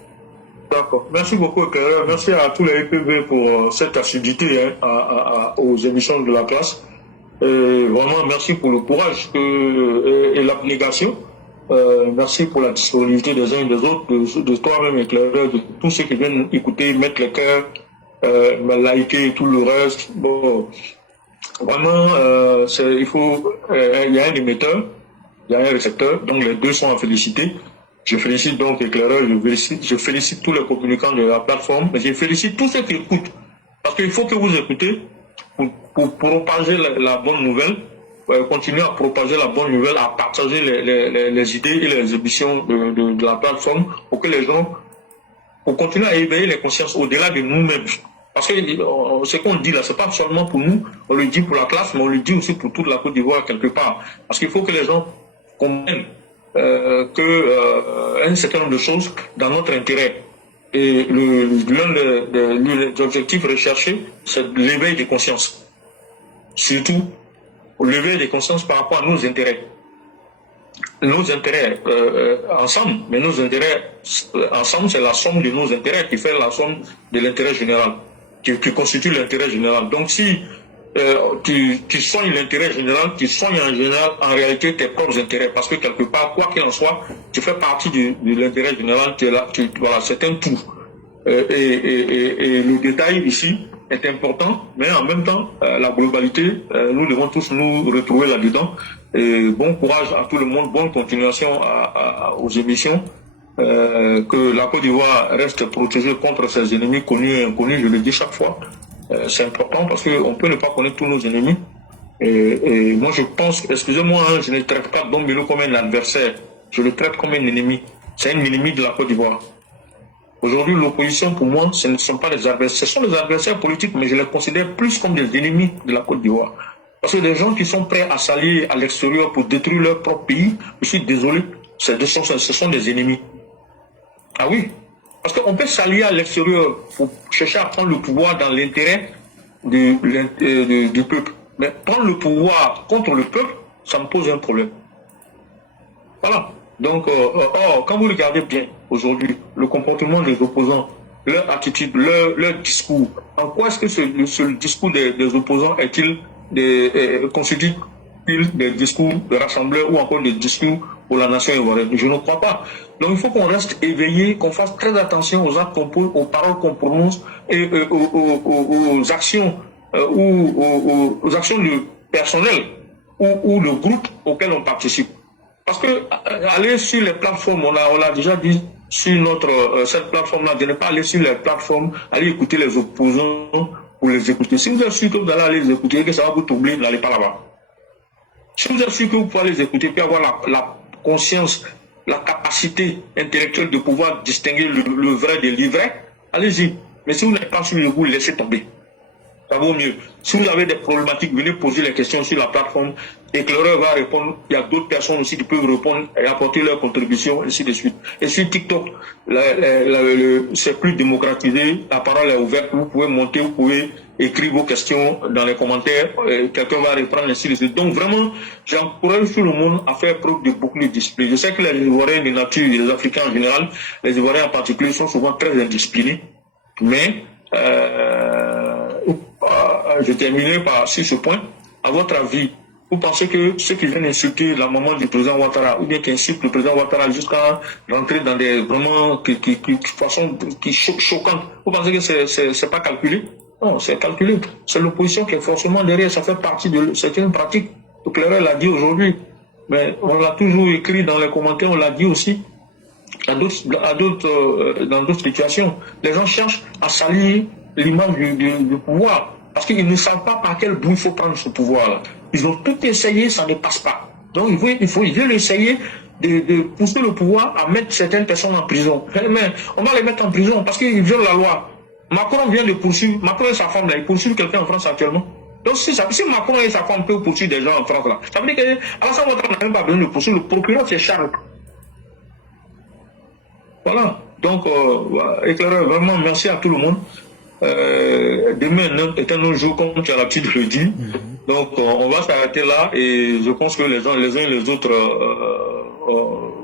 D'accord. Merci beaucoup, Éclaireur. Merci à tous les EPV pour cette assiduité aux émissions de la classe. Et vraiment, merci pour le courage et l'abnégation. Merci pour la disponibilité des uns et des autres, de toi-même, Éclaireur, de tous ceux qui viennent écouter, mettre les cœurs, liker et tout le reste. Bon, vraiment, il y a un émetteur, il y a un récepteur, donc les deux sont à féliciter. Je félicite donc Éclaireur, je félicite tous les communicants de la plateforme, mais je félicite tous ceux qui écoutent. Parce qu'il faut que vous écoutez pour propager la bonne nouvelle, continuer à propager la bonne nouvelle, à partager les idées et les ambitions de la plateforme pour que les gens, pour continuer à éveiller les consciences au-delà de nous-mêmes. Parce que ce qu'on dit là, c'est pas seulement pour nous, on le dit pour la classe, mais on le dit aussi pour toute la Côte d'Ivoire quelque part. Parce qu'il faut que les gens comprennent un certain nombre de choses dans notre intérêt. Et l'un des objectifs recherchés, c'est l'éveil des consciences. Surtout, l'éveil des consciences par rapport à nos intérêts. Nos intérêts ensemble, mais nos intérêts ensemble, c'est la somme de nos intérêts qui fait la somme de l'intérêt général, qui constitue l'intérêt général. Donc si tu soignes l'intérêt général, tu soignes en général en réalité tes propres intérêts, parce que quelque part, quoi qu'il en soit, tu fais partie de l'intérêt général, voilà, c'est un tout. Et le détail ici est important, mais en même temps, la globalité, nous devons tous nous retrouver là-dedans. Et bon courage à tout le monde, bonne continuation aux émissions, que la Côte d'Ivoire reste protégée contre ses ennemis connus et inconnus, je le dis chaque fois. C'est important parce qu'on peut ne pas connaître tous nos ennemis. Et moi je pense, excusez-moi, hein, je ne traite pas Dombilo comme un adversaire, je le traite comme un ennemi. C'est un ennemi de la Côte d'Ivoire. Aujourd'hui, l'opposition, pour moi, ce ne sont pas des adversaires. Ce sont des adversaires politiques, mais je les considère plus comme des ennemis de la Côte d'Ivoire. Parce que des gens qui sont prêts à s'allier à l'extérieur pour détruire leur propre pays, je suis désolé, ce sont des ennemis. Ah oui, parce qu'on peut s'allier à l'extérieur pour chercher à prendre le pouvoir dans l'intérêt du peuple. Mais prendre le pouvoir contre le peuple, ça me pose un problème. Voilà. Donc, quand vous regardez bien aujourd'hui le comportement des opposants, leur attitude, leur discours, en quoi est-ce que ce discours des opposants constitue-t-il des discours de rassembleurs ou encore des discours pour la nation ivoirienne? Je ne crois pas. Donc il faut qu'on reste éveillé, qu'on fasse très attention aux actes qu'on pose, aux paroles qu'on prononce et aux actions aux actions du personnel ou le groupe auquel on participe. Parce que aller sur les plateformes, on l'a déjà dit sur cette plateforme-là, de ne pas aller sur les plateformes, aller écouter les opposants pour les écouter. Si vous êtes sûr que vous allez les écouter et que ça va vous troubler, n'allez pas là-bas. Si vous êtes sûr que vous pouvez les écouter puis avoir la conscience, la capacité intellectuelle de pouvoir distinguer le vrai de l'ivraie, allez-y. Mais si vous n'êtes pas sûr de vous, laissez tomber. Ça vaut mieux. Si vous avez des problématiques, venez poser les questions sur la plateforme. Éclaireur va répondre. Il y a d'autres personnes aussi qui peuvent répondre et apporter leur contribution, ainsi de suite. Et sur TikTok, c'est plus démocratisé. La parole est ouverte. Vous pouvez monter, vous pouvez écrire vos questions dans les commentaires. Quelqu'un va reprendre, ainsi de suite. Donc vraiment, j'encourage tout le monde à faire preuve de beaucoup de discipline. Je sais que les Ivoiriens de nature et les Africains en général, les Ivoiriens en particulier, sont souvent très indisciplinés. Mais je terminerai sur ce point. À votre avis, vous pensez que ceux qui viennent insulter la maman du président Ouattara, ou bien qui insultent le président Ouattara jusqu'à rentrer dans des vraiment façons choquantes, vous pensez que c'est pas calculé? Non, c'est calculé. C'est l'opposition qui est forcément derrière. Ça fait partie de certaines pratiques. Éclaireur l'a dit aujourd'hui. Mais on l'a toujours écrit dans les commentaires, on l'a dit aussi dans d'autres situations. Les gens cherchent à salir l'image du pouvoir. Parce qu'ils ne savent pas par quel bout il faut prendre ce pouvoir-là. Ils ont tout essayé, ça ne passe pas. Donc ils veulent essayer de pousser le pouvoir à mettre certaines personnes en prison. Mais on va les mettre en prison parce qu'ils violent la loi. Macron vient de poursuivre, Macron et sa femme là, ils poursuivent quelqu'un en France actuellement. Donc si Macron et sa femme peuvent poursuivre des gens en France là, ça veut dire qu'Alassane Ouattara n'a même pas besoin de poursuivre. Le procureur c'est Charles. Voilà. Donc, éclaireur, vraiment, merci à tout le monde. Demain est un autre jour, comme tu as l'habitude de le dire. Donc, on va s'arrêter là et je pense que les uns et les autres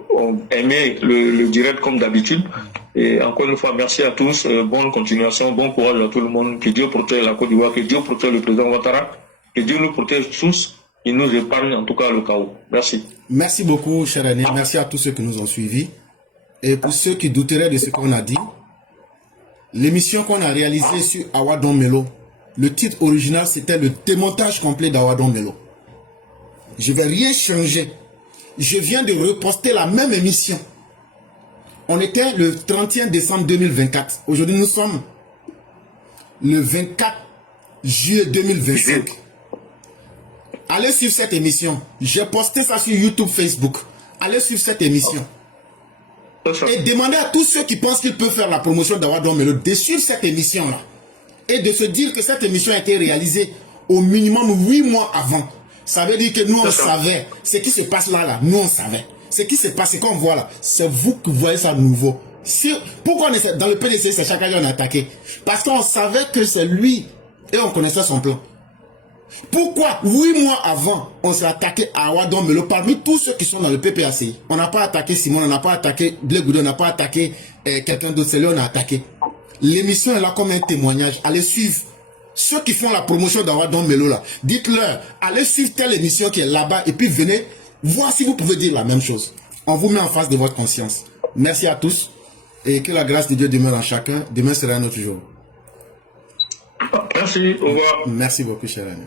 ont aimé le direct comme d'habitude. Et encore une fois, merci à tous. Bonne continuation, bon courage à tout le monde. Que Dieu protège la Côte d'Ivoire, que Dieu protège le président Ouattara, que Dieu nous protège tous. Il nous épargne en tout cas le chaos. Merci. Merci beaucoup, cher René. Merci à tous ceux qui nous ont suivis. Et pour ceux qui douteraient de ce qu'on a dit, l'émission qu'on a réalisée sur Awadon Melo, le titre original c'était le démontage complet d'Awadon Melo. Je ne vais rien changer. Je viens de reposter la même émission. On était le 31 décembre 2024. Aujourd'hui, nous sommes le 24 juillet 2025. Allez suivre cette émission. J'ai posté ça sur YouTube, Facebook. Allez suivre cette émission. Et demandez à tous ceux qui pensent qu'ils peuvent faire la promotion d'Awadon Melo de suivre cette émission-là. Et de se dire que cette émission a été réalisée au minimum 8 mois avant. Ça veut dire que nous, on savait. Ce qui se passe là, nous, on savait. Ce qui se passe, qu'on voit là, c'est vous qui voyez ça nouveau. Pourquoi dans le PDC, c'est chaque année on a attaqué? Parce qu'on savait que c'est lui et on connaissait son plan. Pourquoi 8 mois avant, on s'est attaqué à Awadon Melo parmi tous ceux qui sont dans le PPACI? On n'a pas attaqué Simon, on n'a pas attaqué Blé Goudou, on n'a pas attaqué quelqu'un d'autre, c'est lui on a attaqué. L'émission est là comme un témoignage. Allez suivre ceux qui font la promotion d'Awadon Melo là. Dites-leur, allez suivre telle émission qui est là-bas et puis venez voir si vous pouvez dire la même chose. On vous met en face de votre conscience. Merci à tous et que la grâce de Dieu demeure en chacun. Demain sera un autre jour. Merci, au revoir. Merci beaucoup, cher ami.